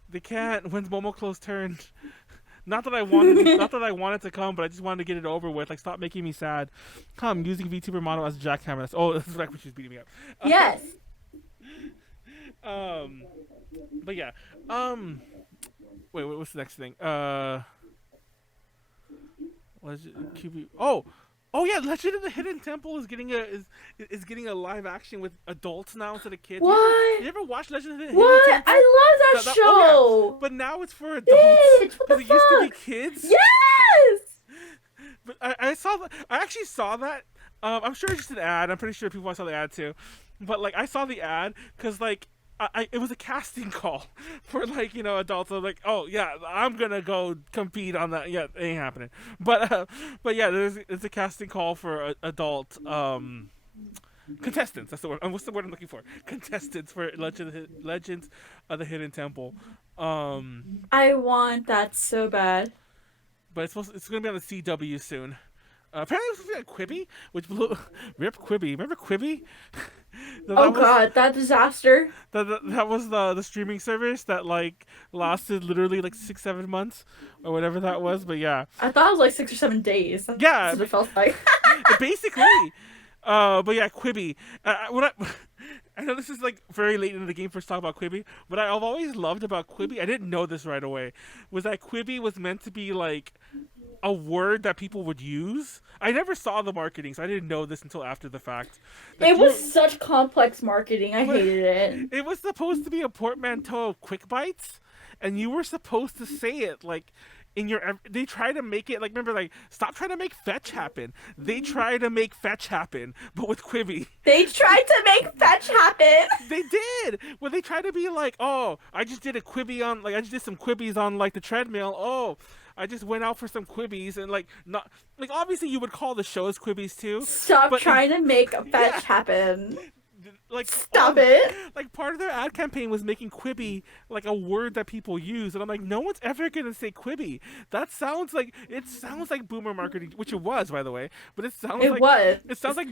they can't. When's Momoclo's turn? Not that I wanted to come, but I just wanted to get it over with. Like, stop making me sad. I'm using VTuber model as a jackhammer. Oh, this is like when she's beating me up. Yes. But yeah. Wait, what's the next thing? What is it? QB? Oh, Oh yeah, Legend of the Hidden Temple is getting a live action with adults now instead of kids. What? You ever watch Legend of the Hidden What? Temple? I love that show. Oh, yeah. But now it's for adults. Bitch, what the It used to be fuck? kids. Yes. But I saw that. I actually saw that. I'm sure it's just an ad. I'm pretty sure people saw the ad too. But like, I saw the ad because like, it was a casting call for like, you know, adults. I'm like, oh yeah, I'm gonna go compete on that. Yeah, it ain't happening. But yeah, it's a casting call for adult contestants. That's the word. What's the word I'm looking for? Contestants for Legends of the Hidden Temple. I want that so bad. But it's gonna be on the CW soon. Apparently it's supposed to be on Quibi, which blew rip Quibi. Remember Quibi? God, that disaster. That was the streaming service that like lasted literally like 6-7 months or whatever that was. But yeah, I thought it was like 6 or 7 days. That's yeah, what it felt like. basically. But yeah, Quibi. I know this is like very late into the game for us to talk about Quibi, but I've always loved about Quibi. I didn't know this right away. Was that Quibi was meant to be like a word that people would use. I never saw the marketing, so I didn't know this until after the fact. It was such complex marketing. I hated it. It was supposed to be a portmanteau of quick bites, and you were supposed to say it like in your. They try to make it like, remember, like, stop trying to make fetch happen. They try to make fetch happen, but with Quibi. They tried to make fetch happen. They did. Well, they tried to be like, oh, I just did a Quibi on, like, I just did some Quibbies on like the treadmill. Oh, I just went out for some Quibbies, and like, not like, obviously you would call the shows Quibbies too. Stop trying to make a fetch happen. Like, stop it. Like, part of their ad campaign was making Quibi like a word that people use, and I'm like, no one's ever gonna say Quibi. That sounds like boomer marketing, which it was, by the way. But it sounds like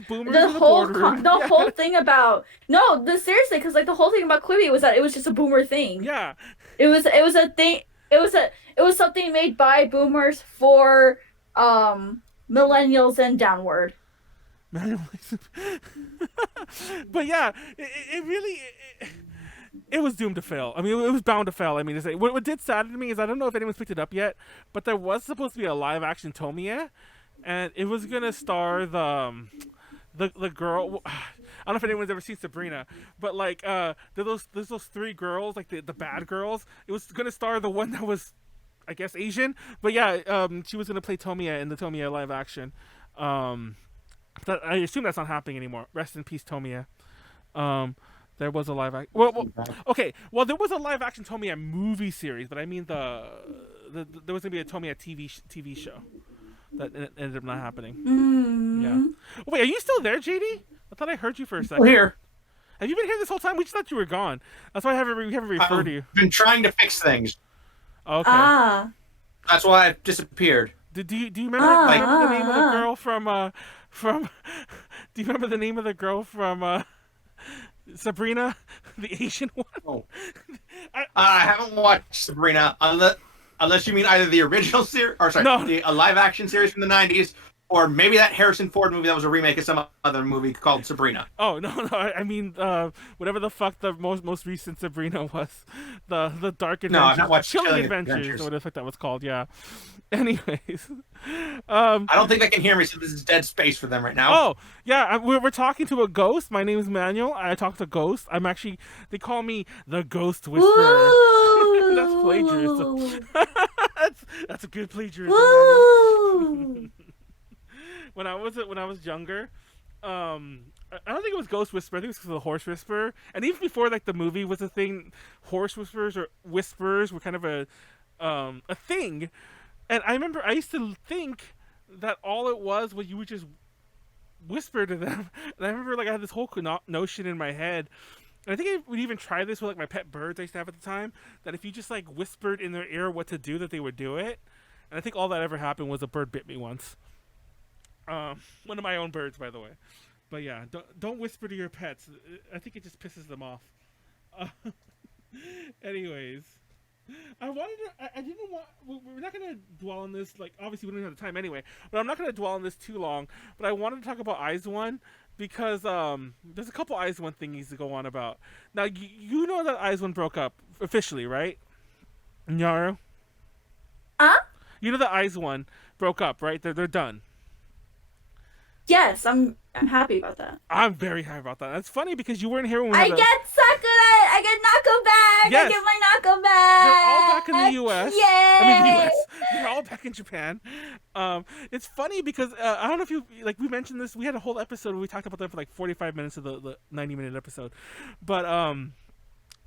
boomers the in the whole boardroom. the whole thing about seriously, because like the whole thing about Quibi was that it was just a boomer thing. Yeah, it was a thing. It was something made by boomers for millennials and downward. But yeah, it really it was doomed to fail. I mean, it was bound to fail. I mean, to say what did sadden me is I don't know if anyone's picked it up yet, but there was supposed to be a live action Tomiya, and it was gonna star the girl. I don't know if anyone's ever seen Sabrina, but like there's those 3 girls, like the bad girls. It was gonna star the one that was, I guess, Asian, but yeah, she was gonna play Tomiya in the Tomiya live action. But I assume that's not happening anymore. Rest in peace, Tomiya. There was a live action. Well, okay. Well, there was a live action Tomiya movie series, but I mean there was gonna be a Tomiya TV show that ended up not happening. Yeah. Oh, wait, are you still there, JD? I thought I heard you for a second. We're here. Have you been here this whole time? We just thought you were gone. That's why we haven't referred to you. I've been trying to fix things. Okay. That's why I've disappeared. Do you remember, the name of the girl from? Do you remember the name of the girl from Sabrina, the Asian one? Oh. I haven't watched Sabrina unless you mean either the original series, or sorry, a live action series from the 90s, or maybe that Harrison Ford movie that was a remake of some other movie called Sabrina. Oh no! I mean, whatever the fuck the most recent Sabrina was, the Dark Adventures, no, I've not watched Chilling Adventures, or whatever the fuck that was called. Yeah. Anyways, I don't think they can hear me, so this is dead space for them right now. Oh yeah, we're talking to a ghost. My name is Manuel. I talk to ghosts. They call me the Ghost Whisperer. That's plagiarism. that's a good plagiarism. When I was younger, I don't think it was Ghost Whisperer. I think it was because of the Horse Whisperer. And even before like the movie was a thing, horse whisperers or whispers were kind of a thing. And I remember I used to think that all it was you would just whisper to them. And I remember like I had this whole notion in my head. And I think I would even try this with like my pet birds I used to have at the time. That if you just like whispered in their ear what to do, that they would do it. And I think all that ever happened was a bird bit me once. One of my own birds, by the way. But yeah, don't whisper to your pets. I think it just pisses them off. Anyways, I didn't want. We're not gonna dwell on this. Like, obviously, we don't have the time anyway. But I'm not gonna dwell on this too long. But I wanted to talk about Eyes One because there's a couple Eyes One thingies to go on about. Now, you know that Eyes One broke up officially, right? Nyaru? Huh? You know that Eyes One broke up, right? They're done. Yes, I'm happy about that. I'm very happy about that. It's funny because you weren't here when we I had get Sakura. I get Nako back. Yes. I get my Nako They're all back. back in the U.S. Yay! I mean, the U.S. They're all back in Japan. It's funny because I don't know if you like. We mentioned this. We had a whole episode where we talked about them for like 45 minutes of the 90-minute episode, but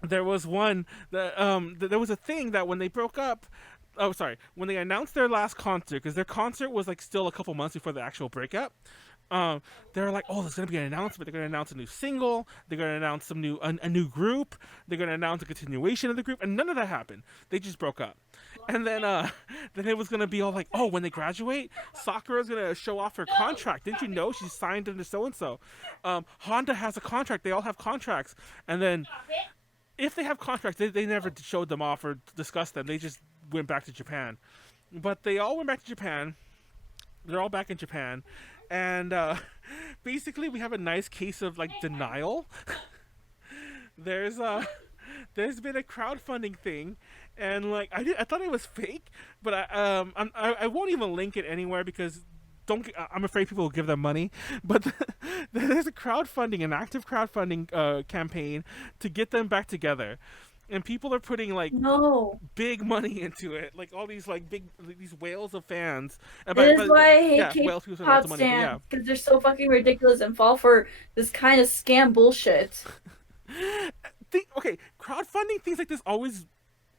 there was one that there was a thing that when they broke up. Oh, sorry. When they announced their last concert, because their concert was like still a couple months before the actual breakup. They're like, oh, there's gonna be an announcement. They're gonna announce a new single. They're gonna announce a new group. They're gonna announce a continuation of the group, and none of that happened. They just broke up. And then then it was gonna be all like, oh, when they graduate, Sakura's gonna show off her contract. Didn't you know she's signed into so and so? Honda has a contract. They all have contracts. And then if they have contracts, they never showed them off or discussed them. They just went back to Japan. But they all went back to Japan. They're all back in Japan. And basically, we have a nice case of like denial. There's been a crowdfunding thing, and like I thought it was fake, but I won't even link it anywhere because I'm afraid people will give them money. But there's a crowdfunding, an active crowdfunding campaign to get them back together. And people are putting like big money into it, like all these like these whales of fans. That is why I hate K-pop stands, because they're so fucking ridiculous and fall for this kind of scam bullshit. Okay, crowdfunding things like this always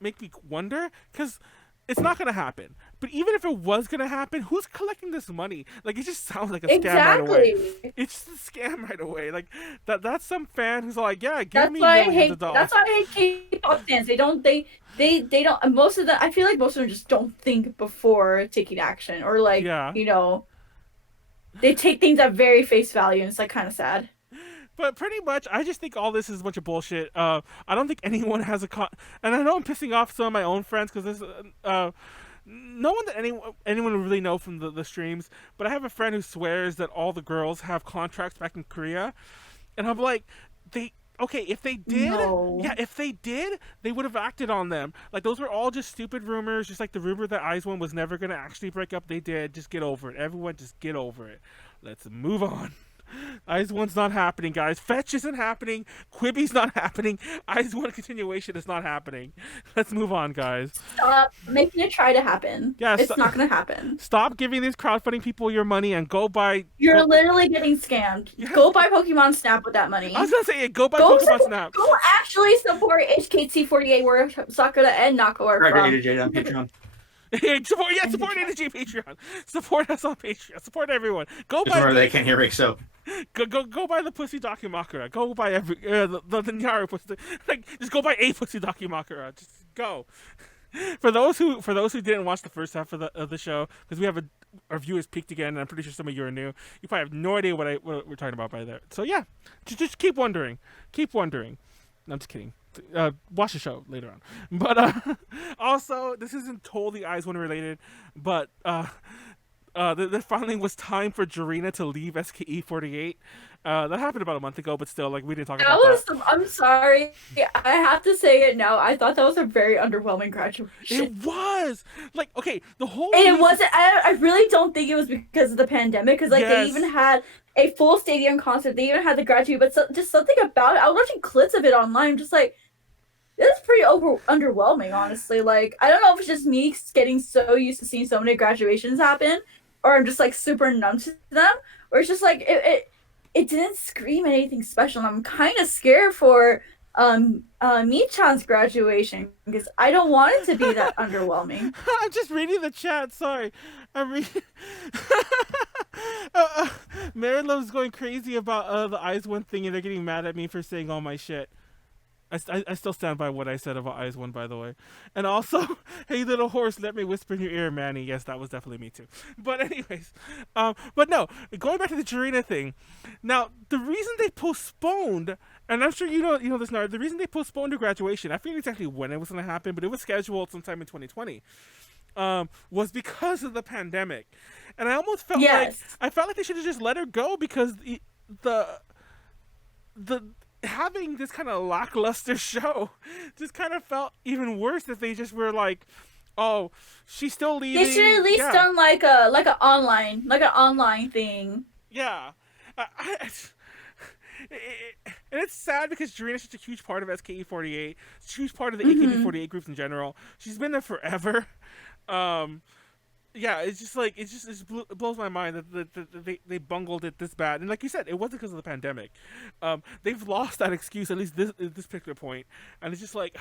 make me wonder, because it's not gonna happen. But even if it was gonna happen, who's collecting this money? Like, it just sounds like a scam right away. It's just a scam right away. Like that's some fan who's like, yeah, give me millions of dollars. That's why I hate K-pop fans. They don't. Most of them. I feel like most of them just don't think before taking action, or like, you know, they take things at very face value, and it's like kind of sad. But pretty much, I just think all this is a bunch of bullshit. I don't think anyone has and I know I'm pissing off some of my own friends because there's no one that anyone would really know from the streams. But I have a friend who swears that all the girls have contracts back in Korea, and I'm like, if they did, if they did, they would have acted on them. Like, those were all just stupid rumors, just like the rumor that IZ*ONE was never gonna actually break up. They did. Just get over it. Everyone, just get over it. Let's move on. IZ*ONE's not happening, guys. Fetch isn't happening. Quibi's not happening. IZ*ONE continuation is not happening. Let's move on, guys. Stop making it try to happen. Yeah, it's not gonna happen. Stop giving these crowdfunding people your money and go buy. You're literally getting scammed. Go buy Pokemon Snap with that money. I was gonna say, go buy Pokemon Snap. Go actually support HKT48, where Sakura and Nako are from. On Patreon. Support Energy Patreon. Support us on Patreon. Support everyone. Go buy. Where they can't hear me, so. Go buy the Pussy Dakimakura. Go buy the Nyaru Pussy. Like, just go buy a Pussy Dakimakura. Just go. For those who didn't watch the first half of the show, because we have our viewers peaked again, and I'm pretty sure some of you are new. You probably have no idea what we're talking about by there. So yeah, just keep wondering. Keep wondering. No, I'm just kidding. Watch the show later on. But also, this isn't totally IZ*ONE related, but there finally was time for Jarina to leave SKE48. That happened about a month ago, but still, like, we didn't talk about that. I'm sorry. I have to say it now. I thought that was a very underwhelming graduation. It was! Like, okay, the whole... And it wasn't... I really don't think it was because of the pandemic, because, like, they even had a full stadium concert. They even had the graduate, but just something about it. I was watching clips of it online, just like... It's pretty underwhelming, honestly. Like, I don't know if it's just me getting so used to seeing so many graduations happen, or I'm just, like, super numb to them, or it's just, like, it didn't scream anything special, and I'm kind of scared for Mi-chan's graduation, because I don't want it to be that underwhelming. I'm just reading the chat, sorry. I'm reading... Mary Love's going crazy about the IZ*ONE thing, and they're getting mad at me for saying all my shit. I still stand by what I said about IZ*ONE, by the way. And also, hey, little horse, let me whisper in your ear, Manny. Yes, that was definitely me too. But anyways, but no, going back to the Jarina thing. Now, the reason they postponed, and I'm sure you know this now, the reason they postponed her graduation, I forget exactly when it was going to happen, but it was scheduled sometime in 2020, was because of the pandemic. And I almost felt like they should have just let her go, because the having this kind of lackluster show just kind of felt even worse if they just were like, oh, she's still leaving. They should at least done like an online thing. Yeah. And it's sad because Jarina's such a huge part of SKE48. She's a huge part of the Mm-hmm. AKB48 groups in general. She's been there forever. Um, yeah, it's just like it blows my mind that they bungled it this bad. And like you said, it wasn't because of the pandemic. They've lost that excuse at least this particular point, and it's just like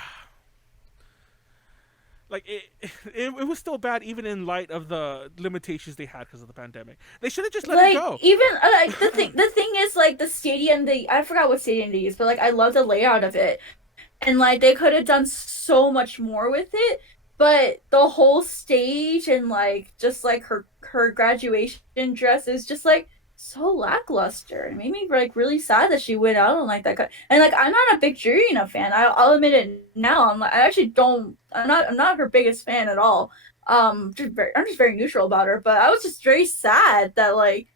it was still bad even in light of the limitations they had because of the pandemic. They should have just let it Like go. even like the thing is like the stadium they I forgot what stadium they used, but like I love the layout of it. And like they could have done so much more with it, but the whole stage and like just like her graduation dress is just like so lackluster. It made me like really sad that she went out on like that. And like I'm not a big Jurina fan. I'll admit it now. I actually don't. I'm not her biggest fan at all. I'm just very neutral about her. But I was just very sad that like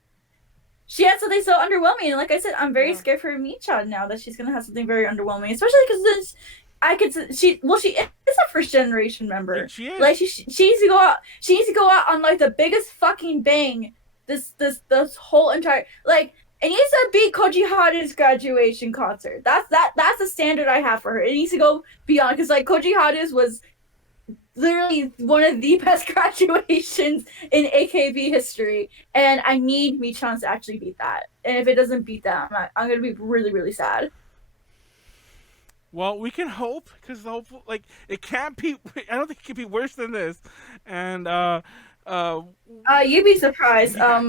she had something so underwhelming. And like I said, I'm very Yeah, scared for Micha now that she's gonna have something very underwhelming, especially because this. I could she is a first generation member. she is. Like she needs to go out. She needs to go out on like the biggest fucking bang. This whole entire like it needs to beat Koji Hara's graduation concert. That's the standard I have for her. It needs to go beyond because like Koji Hara's was literally one of the best graduations in AKB history, and I need Michan to actually beat that. And if it doesn't beat that, I'm gonna be really really sad. Well, we can hope because like it can't be. I don't think it can be worse than this. And uh, You'd be surprised. yeah.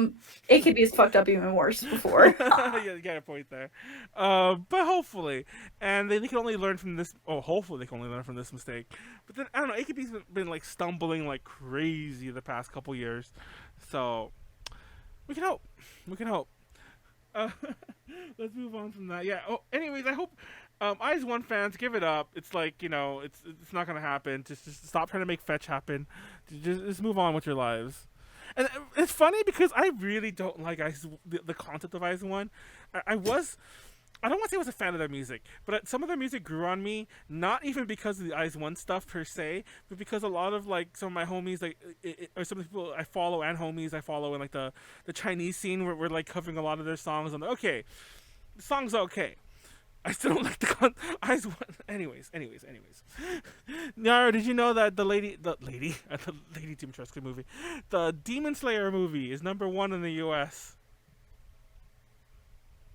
AKB is fucked up even worse before. Yeah, you got a point there. But hopefully, and they can only learn from this. Oh, hopefully they can only learn from this mistake. But then I don't know. AKB's been like stumbling like crazy the past couple years, so we can hope. We can hope. Uh, let's move on from that. Yeah. Oh, anyways, I hope Eyes One fans give it up. It's like it's not gonna happen. Just stop trying to make fetch happen. Just move on with your lives. And it's funny because I really don't like the concept of Eyes One. I don't want to say I was a fan of their music, but some of their music grew on me. Not even because of the Eyes One stuff per se, but because a lot of like some of my homies, like or some of the people I follow and homies I follow in like the Chinese scene, where we're like covering a lot of their songs. I'm like, okay, the song's okay. I still don't like the Eyes One. Anyways. Nyaru, did you know that the lady Demon Trust movie, the Demon Slayer movie is #1 in the U.S.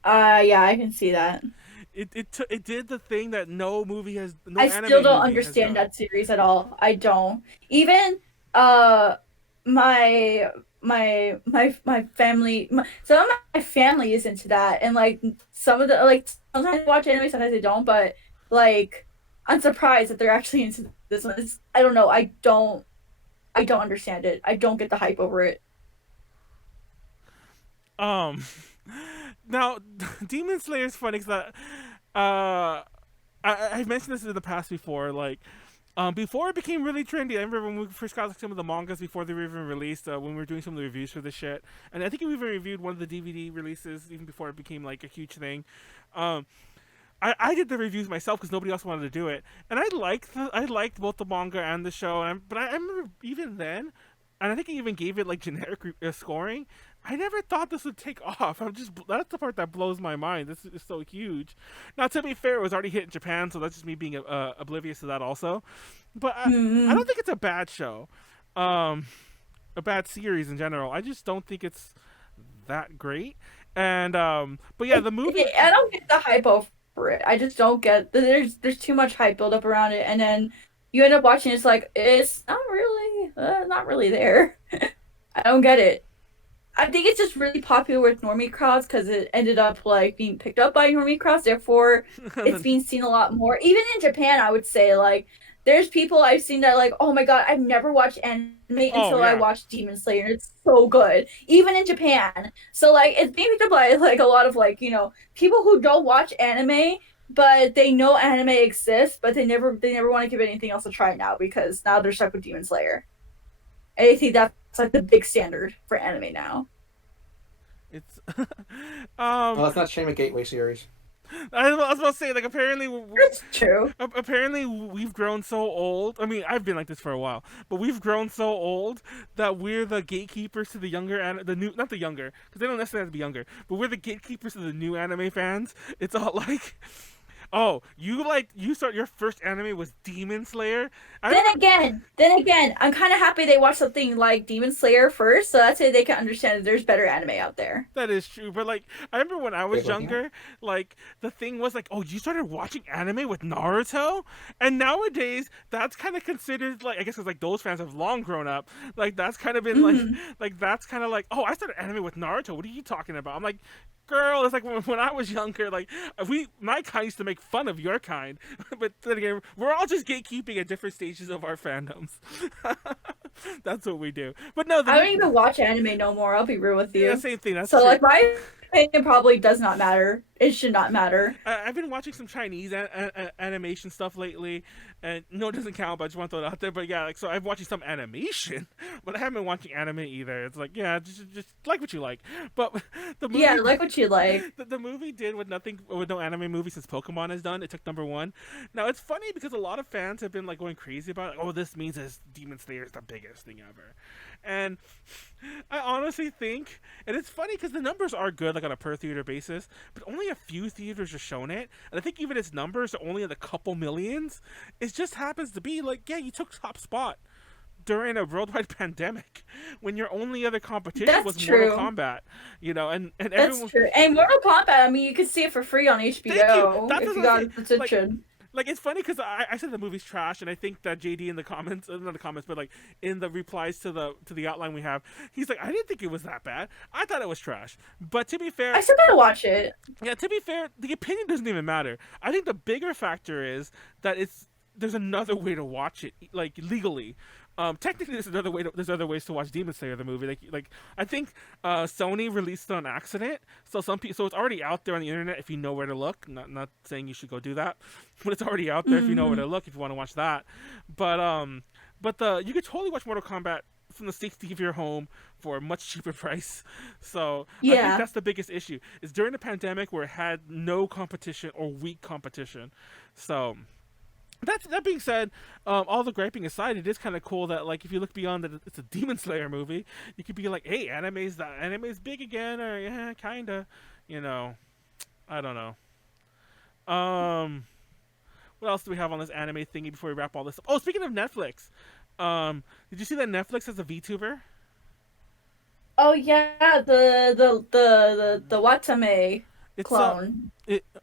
Yeah, I can see that. It did the thing that no I still anime don't movie has understand done. that series at all. I don't. Even uh my my family some of my family is into that and like some of the like sometimes I watch anime, sometimes I don't, but like I'm surprised that they're actually into this one. I don't know. I don't understand it. I don't get the hype over it. Um, now Demon Slayer is funny because uh, I've mentioned this in the past before. Like, before it became really trendy, I remember when we first got like, some of the mangas before they were even released. When we were doing some of the reviews for the shit, and I think we even reviewed one of the DVD releases even before it became like a huge thing. Um, I did the reviews myself because nobody else wanted to do it, and I liked both the manga and the show. But I remember even then, and I think I even gave it like generic scoring. I never thought this would take off. That's the part that blows my mind. This is so huge. Now, to be fair, it was already hit in Japan, so that's just me being oblivious to that also. But I Mm-hmm. don't think it's a bad show, um, a bad series in general. I just don't think it's that great. And but yeah, the movie. I don't get the hype over it. I just don't get there's too much hype built up around it, and then you end up watching. It's like it's not really there. I don't get it. I think it's just really popular with normie crowds because it ended up like being picked up by normie crowds. Therefore, it's being seen a lot more. Even in Japan, I would say like there's people I've seen that like, oh my god, I've never watched anime Oh until I yeah. watched Demon Slayer. It's so good, even in Japan. So like it's being picked up by like a lot of like people who don't watch anime. But they know anime exists, but they never want to give anything else a try now because now they're stuck with Demon Slayer. And I think that's like the big standard for anime now. It's Well, um that's not shame a gateway series. I was about to say, like, apparently, That's true. apparently we've grown so old. I mean, I've been like this for a while, but we've grown so old that we're the gatekeepers to the younger and the new, not the younger, because they don't necessarily have to be younger, but we're the gatekeepers to the new anime fans. It's all like, oh, you start your first anime was Demon Slayer. Then again, I'm kind of happy they watched something like Demon Slayer first, so that's way they can understand that there's better anime out there. That is true, but like I remember when I was Wait, what? younger, like the thing was like, oh, you started watching anime with Naruto, and nowadays that's kind of considered like I guess because like those fans have long grown up, like that's kind of been like that's kind of like, oh, I started anime with Naruto. What are you talking about? I'm like, girl, it's like when I was younger, like my kind used to make fun of your kind, but then again, we're all just gatekeeping at different stages of our fandoms. That's what we do. But no, I don't even watch anime no more. I'll be real with you. yeah, same thing. That's So true. like my opinion probably does not matter. It should not matter. I've been watching some Chinese animation stuff lately, and no, it doesn't count, but I just want to throw it out there. But yeah, like, so I'm watching some animation, but I haven't been watching anime either. It's like, yeah, just like what you like. But the movie, Yeah, like what you like. the movie did with no anime movie since Pokemon has done. It took #1. Now it's funny because a lot of fans have been like going crazy about it. Like, oh, this means this Demon Slayer is the biggest thing ever, and I honestly think, and it's funny because the numbers are good, like on a per theater basis, but only a few theaters are showing it, and I think even its numbers are only at a couple millions. It just happens to be like, yeah, you took top spot during a worldwide pandemic when your only other competition That's was true. Mortal Kombat, you know, and That's everyone. true. And Mortal Kombat, I mean, you can see it for free on HBO That's if what you I got was its saying. attention. Like it's funny because I said the movie's trash, and I think that JD in the comments, not the comments, but like in the replies to the outline we have, he's like, I didn't think it was that bad. I thought it was trash. But to be fair, I still gotta watch it. yeah, to be fair, the opinion doesn't even matter. I think the bigger factor is that there's another way to watch it, like legally. Technically, there's other ways to watch Demon Slayer the movie. Like I think Sony released it on accident, so so it's already out there on the internet if you know where to look. Not saying you should go do that, but it's already out there if you know where to look if you want to watch that. But you could totally watch Mortal Kombat from the safety of your home for a much cheaper price. So I think Yeah. that's the biggest issue. Is during the pandemic where it had no competition or weak competition. So that being said, all the griping aside, it is kind of cool that like if you look beyond that it's a Demon Slayer movie, you could be like, hey, anime's big again, or yeah, kinda, you know. I don't know. What else do we have on this anime thingy before we wrap all this up? Oh, speaking of Netflix, did you see that Netflix has a VTuber? Oh yeah, the Watame It's clone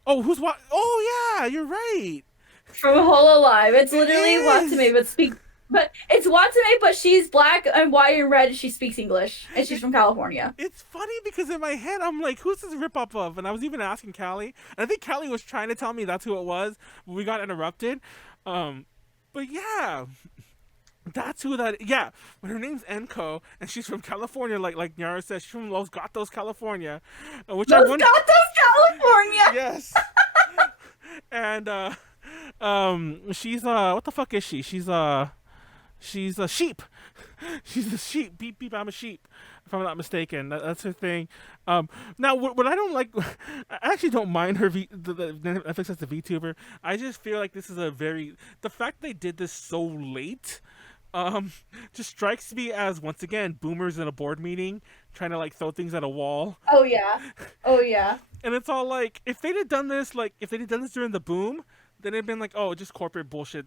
who's what? Oh yeah, you're right. from Hololive. It's It literally is! Watame, but it's Watame, but she's black and white and red, and she speaks English, and she's from California. It's funny because in my head I'm like, who's this rip-off of? And I was even asking Callie, and I think Callie was trying to tell me that's who it was, but we got interrupted. But yeah, that's who that. Yeah, but her name's Enko, and she's from California. Like Nyaru says, she's from Los Gatos, California, which I Los wonder. Gatos, California. Yes. And she's what the fuck is she? She's a sheep. She's a sheep. Beep beep. I'm a sheep. If I'm not mistaken, that's her thing. Now what I don't like, I actually don't mind her the Netflix as the VTuber. I just feel like this is the fact they did this so late. Just strikes me as once again boomers in a board meeting trying to like throw things at a wall. Oh yeah, oh yeah. And it's all like, if they'd have done this during the boom, then it'd been like, oh, just corporate bullshit.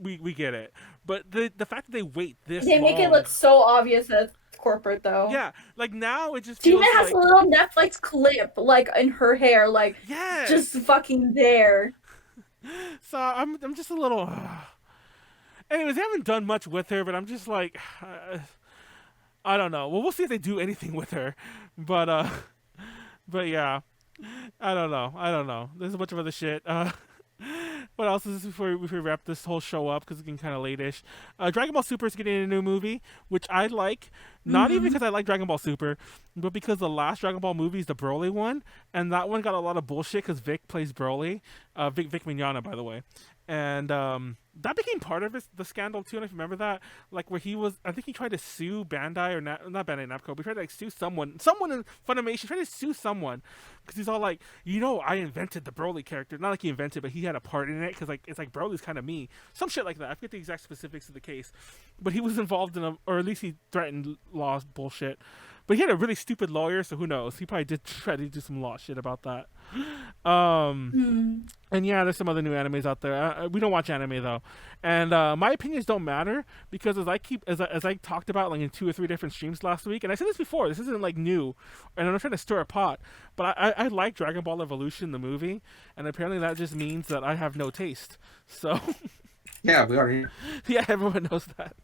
We get it. But the fact that they wait this They make it long- look so obvious that it's corporate though. Yeah, like now it just She feels even has like, a little Netflix clip like in her hair, like yes. just fucking there. So I'm just a little. Anyways, they haven't done much with her, but I'm just like, I don't know. Well, we'll see if they do anything with her, but yeah, I don't know. There's a bunch of other shit. What else is this before we wrap this whole show up, because it's getting kind of late-ish? Dragon Ball Super is getting a new movie, which I like. Not even because I like Dragon Ball Super, but because the last Dragon Ball movie is the Broly one, and that one got a lot of bullshit because Vic plays Broly. Vic Mignogna, by the way. and that became part of the scandal too. And if you remember that, like where he was, I think he tried to sue Bandai or not Bandai Namco, but he tried to like sue someone in Funimation, tried to sue someone because he's all like, I invented the Broly character, not like he invented, but he had a part in it because like it's like Broly's kind of me, some shit like that. I forget the exact specifics of the case, but he was involved in or at least he threatened law bullshit. But he had a really stupid lawyer, so who knows? He probably did try to do some law shit about that. And yeah, there's some other new animes out there. We don't watch anime though, and my opinions don't matter because as I talked about like in 2 or 3 different streams last week, and I said this before, this isn't like new, and I'm not trying to stir a pot, but I like Dragon Ball Evolution the movie, and apparently that just means that I have no taste. So. Yeah, we already. Yeah, everyone knows that.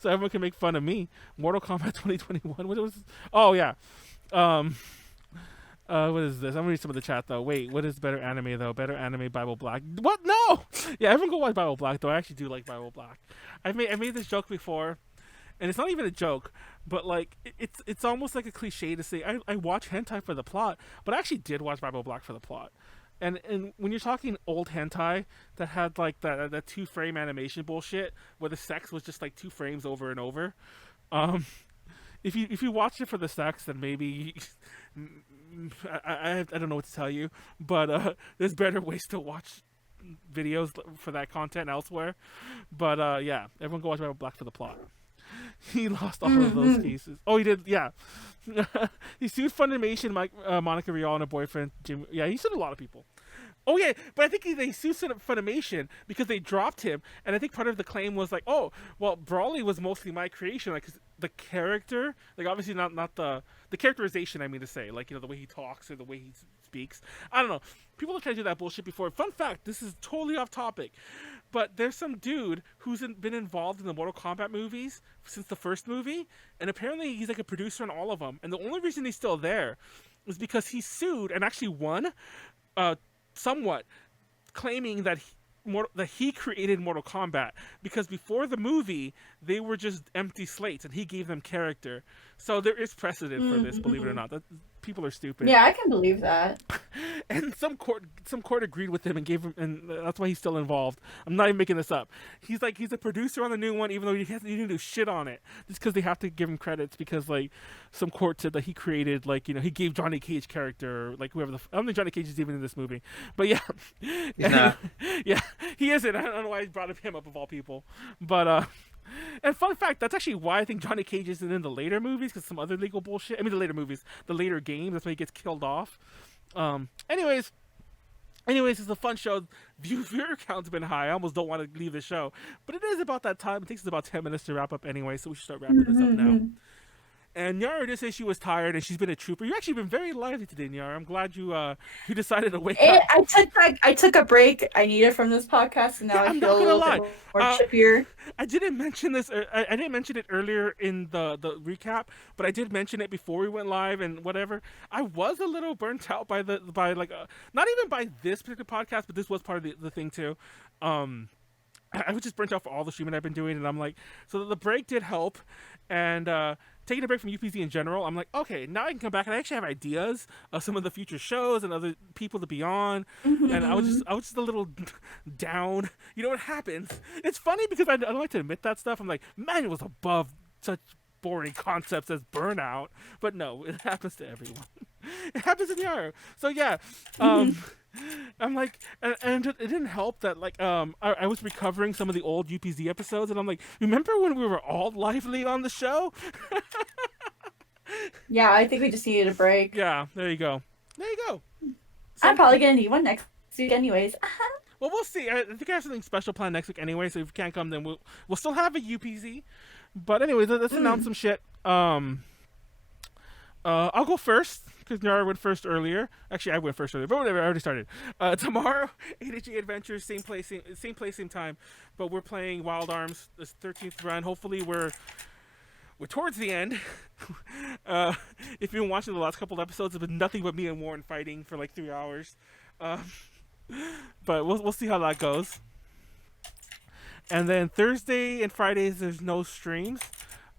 So everyone can make fun of me. Mortal Kombat 2021. What was? Oh yeah. What is this? I'm gonna read some of the chat though. Wait, what is better anime though? Better anime, Bible Black. What? No. Yeah, everyone go watch Bible Black though. I actually do like Bible Black. I made this joke before, and it's not even a joke, but like it's almost like a cliche to say I watch hentai for the plot, but I actually did watch Bible Black for the plot. And when you're talking old hentai that had like that 2-frame animation bullshit where the sex was just like 2 frames over and over, if you watch it for the sex, then maybe I don't know what to tell you, but there's better ways to watch videos for that content elsewhere. But yeah, everyone go watch Bible Black for the plot. He lost all of those cases. Oh, he did. Yeah, he sued Funimation, Monica Rial, and her boyfriend Jim. Yeah, he sued a lot of people. Oh yeah, but I think they sued Funimation because they dropped him, and I think part of the claim was like, oh, well, Broly was mostly my creation, like 'cause the character, like obviously not the characterization. I mean to say, like the way he talks or the way he speaks. I don't know. People have tried to do that bullshit before. Fun fact: this is totally off topic, but there's some dude who's been involved in the Mortal Kombat movies since the first movie, and apparently he's like a producer on all of them. And the only reason he's still there is because he sued and actually won. Somewhat claiming that he created Mortal Kombat because before the movie they were just empty slates and he gave them character. So there is precedent for this, believe it or not. People are stupid. Yeah, I can believe that. And some court agreed with him and gave him, and that's why he's still involved. I'm not even making this up. He's a producer on the new one, even though he didn't do shit on it, just because they have to give him credits because like some court said that he created he gave Johnny Cage character, or, like whoever I don't think Johnny Cage is even in this movie, but yeah, yeah, he isn't. I don't know why I brought him up of all people, but and fun fact, that's actually why I think Johnny Cage isn't in the later movies, because some other legal bullshit. I mean, the later movies, the later games, that's why he gets killed off. Anyways, it's a fun show. Viewer count's been high. I almost don't want to leave the show, but it is about that time. It takes us about 10 minutes to wrap up anyway, so we should start wrapping this up now. And Nyaru did say she was tired and she's been a trooper. You've actually been very lively today, Nyaru. I'm glad you decided to wake up. I took a break. I needed from this podcast, and now I feel a little bit more chippier. I didn't mention this. I didn't mention it earlier in the recap, but I did mention it before we went live and whatever. I was a little burnt out by not even by this particular podcast, but this was part of the thing too. I was just burnt out for all the streaming I've been doing, and I'm like, so the break did help, and taking a break from UPZ in general, I'm like, okay, now I can come back and I actually have ideas of some of the future shows and other people to be on, and I was just a little down. You know what happens? It's funny because I don't like to admit that stuff. I'm like, Manuel was above such boring concepts as burnout, but no, it happens to everyone. It happens in Nyaru. So yeah, I'm like, and it didn't help that I was recovering some of the old UPZ episodes, and I'm like, remember when we were all lively on the show? Yeah, I think we just needed a break. Yeah, there you go. So, I'm probably gonna need one next week, anyways. Well, we'll see. I think I have something special planned next week anyway. So if you can't come, then we'll still have a UPZ. But anyways, let's announce some shit. I'll go first because Nyaru went first earlier. Actually, I went first earlier, but whatever. I already started. Tomorrow, ADG Adventures, same place, same time. But we're playing Wild Arms, this 13th run. Hopefully, we're towards the end. If you've been watching the last couple of episodes, it's been nothing but me and Warren fighting for like 3 hours. But we'll see how that goes. And then Thursday and Fridays, there's no streams.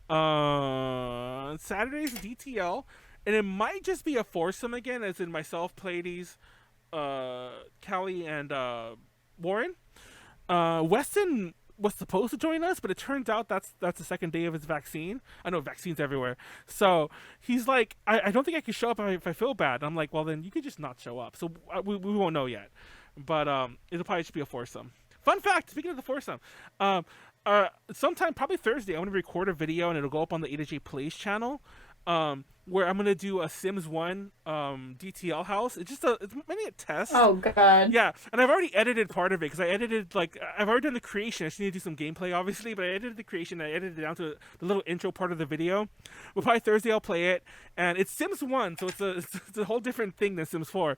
Saturdays, DTL. And it might just be a foursome again, as in myself, Pleiades, Callie, and Warren. Weston was supposed to join us, but it turns out that's the second day of his vaccine. I know vaccines everywhere, so he's like, I don't think I can show up if I feel bad. I'm like, well then you could just not show up. So we won't know yet, but it'll probably just be a foursome. Fun fact: speaking of the foursome, sometime probably Thursday, I'm gonna record a video and it'll go up on the A to J Plays channel. Where I'm gonna do a Sims 1 DTL house. It's mainly a test. Oh god. Yeah, and I've already edited part of it because I edited I've already done the creation. I just need to do some gameplay, obviously, but I edited the creation. I edited it down to the little intro part of the video. Well, probably Thursday I'll play it, and it's Sims 1, so it's a whole different thing than Sims 4.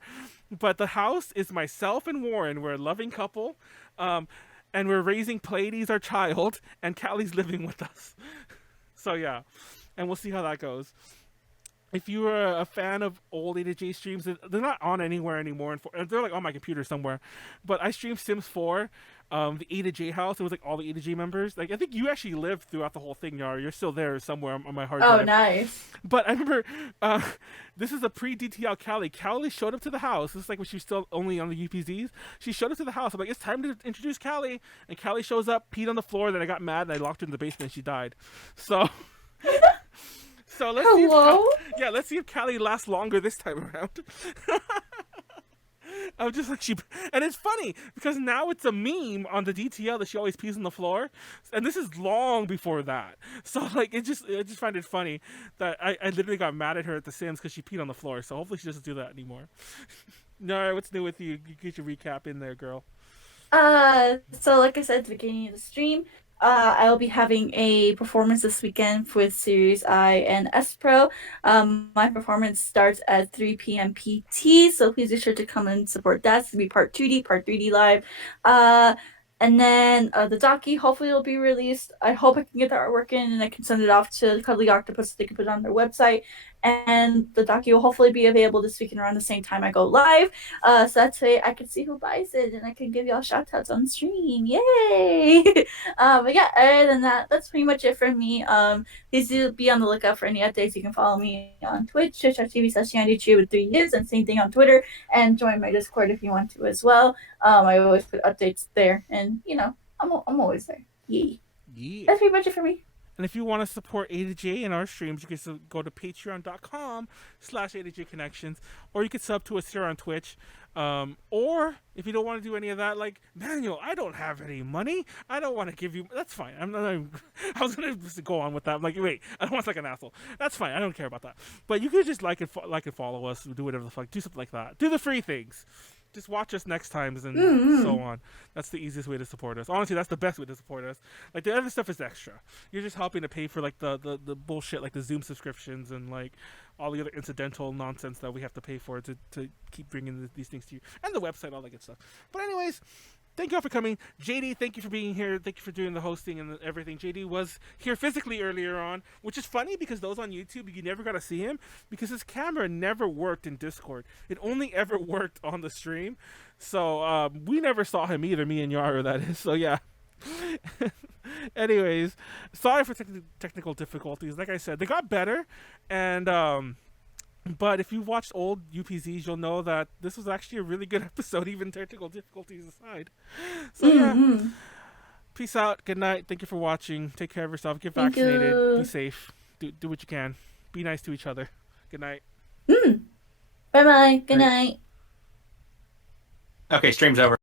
But the house is myself and Warren. We're a loving couple, and we're raising Pleiades, our child, and Callie's living with us. So yeah, and we'll see how that goes. If you are a fan of old A to J streams, they're not on anywhere anymore. They're like on my computer somewhere. But I streamed Sims 4, the A to J house. It was like all the A to J members. Like I think you actually lived throughout the whole thing, Nyaru. You're still there somewhere on my hard drive. Oh, nice. But I remember this is a pre-DTL Callie. Callie showed up to the house. This is like when she was still only on the UPZs. She showed up to the house. I'm like, it's time to introduce Callie. And Callie shows up, peed on the floor. Then I got mad and I locked her in the basement and she died. So... So let's let's see if Callie lasts longer this time around. I'm just like and it's funny because now it's a meme on the DTL that she always pees on the floor, and this is long before that. So like I just find it funny that I literally got mad at her at The Sims because she peed on the floor. So hopefully she doesn't do that anymore. No, what's new with you? You get your recap in there, girl. So like I said at the beginning of the stream, I'll be having a performance this weekend with Series I and S Pro. My performance starts at 3 p.m. PT, so please be sure to come and support that. It's going to be part 2D, part 3D live. And then the docu hopefully will be released. I hope I can get the artwork in and I can send it off to Cuddly Octopus so they can put it on their website. And the docu will hopefully be available this weekend around the same time I go live. So that way I can see who buys it and I can give y'all shout outs on stream. Yay! But yeah, other than that, that's pretty much it from me. Please do be on the lookout for any updates. You can follow me on Twitch, twitch.tv/YandyChu with 3 U's, and same thing on Twitter. And join my Discord if you want to as well. I always put updates there, and you know, I'm always there. Yay. Yeah. That's pretty much it for me. And if you want to support A to J in our streams, you can go to patreon.com/A to J Connections, or you can sub to us here on Twitch. Or if you don't want to do any of that, like, Manuel, I don't have any money. I don't want to give you. That's fine. I was gonna just go on with that. I'm like, wait, I don't want to like an asshole. That's fine. I don't care about that. But you could just like and follow us, do whatever the fuck, do something like that. Do the free things. Just watch us next times and so on. That's the easiest way to support us. Honestly, that's the best way to support us. Like the other stuff is extra. You're just helping to pay for like the bullshit, like the Zoom subscriptions and like all the other incidental nonsense that we have to pay for to keep bringing these things to you, and the website, all that good stuff. But anyways, thank you all for coming. JD, thank you for being here. Thank you for doing the hosting and everything. JD was here physically earlier on, which is funny because those on YouTube, you never got to see him because his camera never worked in Discord. It only ever worked on the stream. So we never saw him either, me and Nyaru, that is. So yeah. Anyways, sorry for technical difficulties. Like I said, they got better. And but if you've watched old UPZs, you'll know that this was actually a really good episode, even technical difficulties aside. So yeah, peace out. Good night. Thank you for watching. Take care of yourself. Get vaccinated. Be safe. Do what you can. Be nice to each other. Good night. Bye bye. Good night. Okay, stream's over.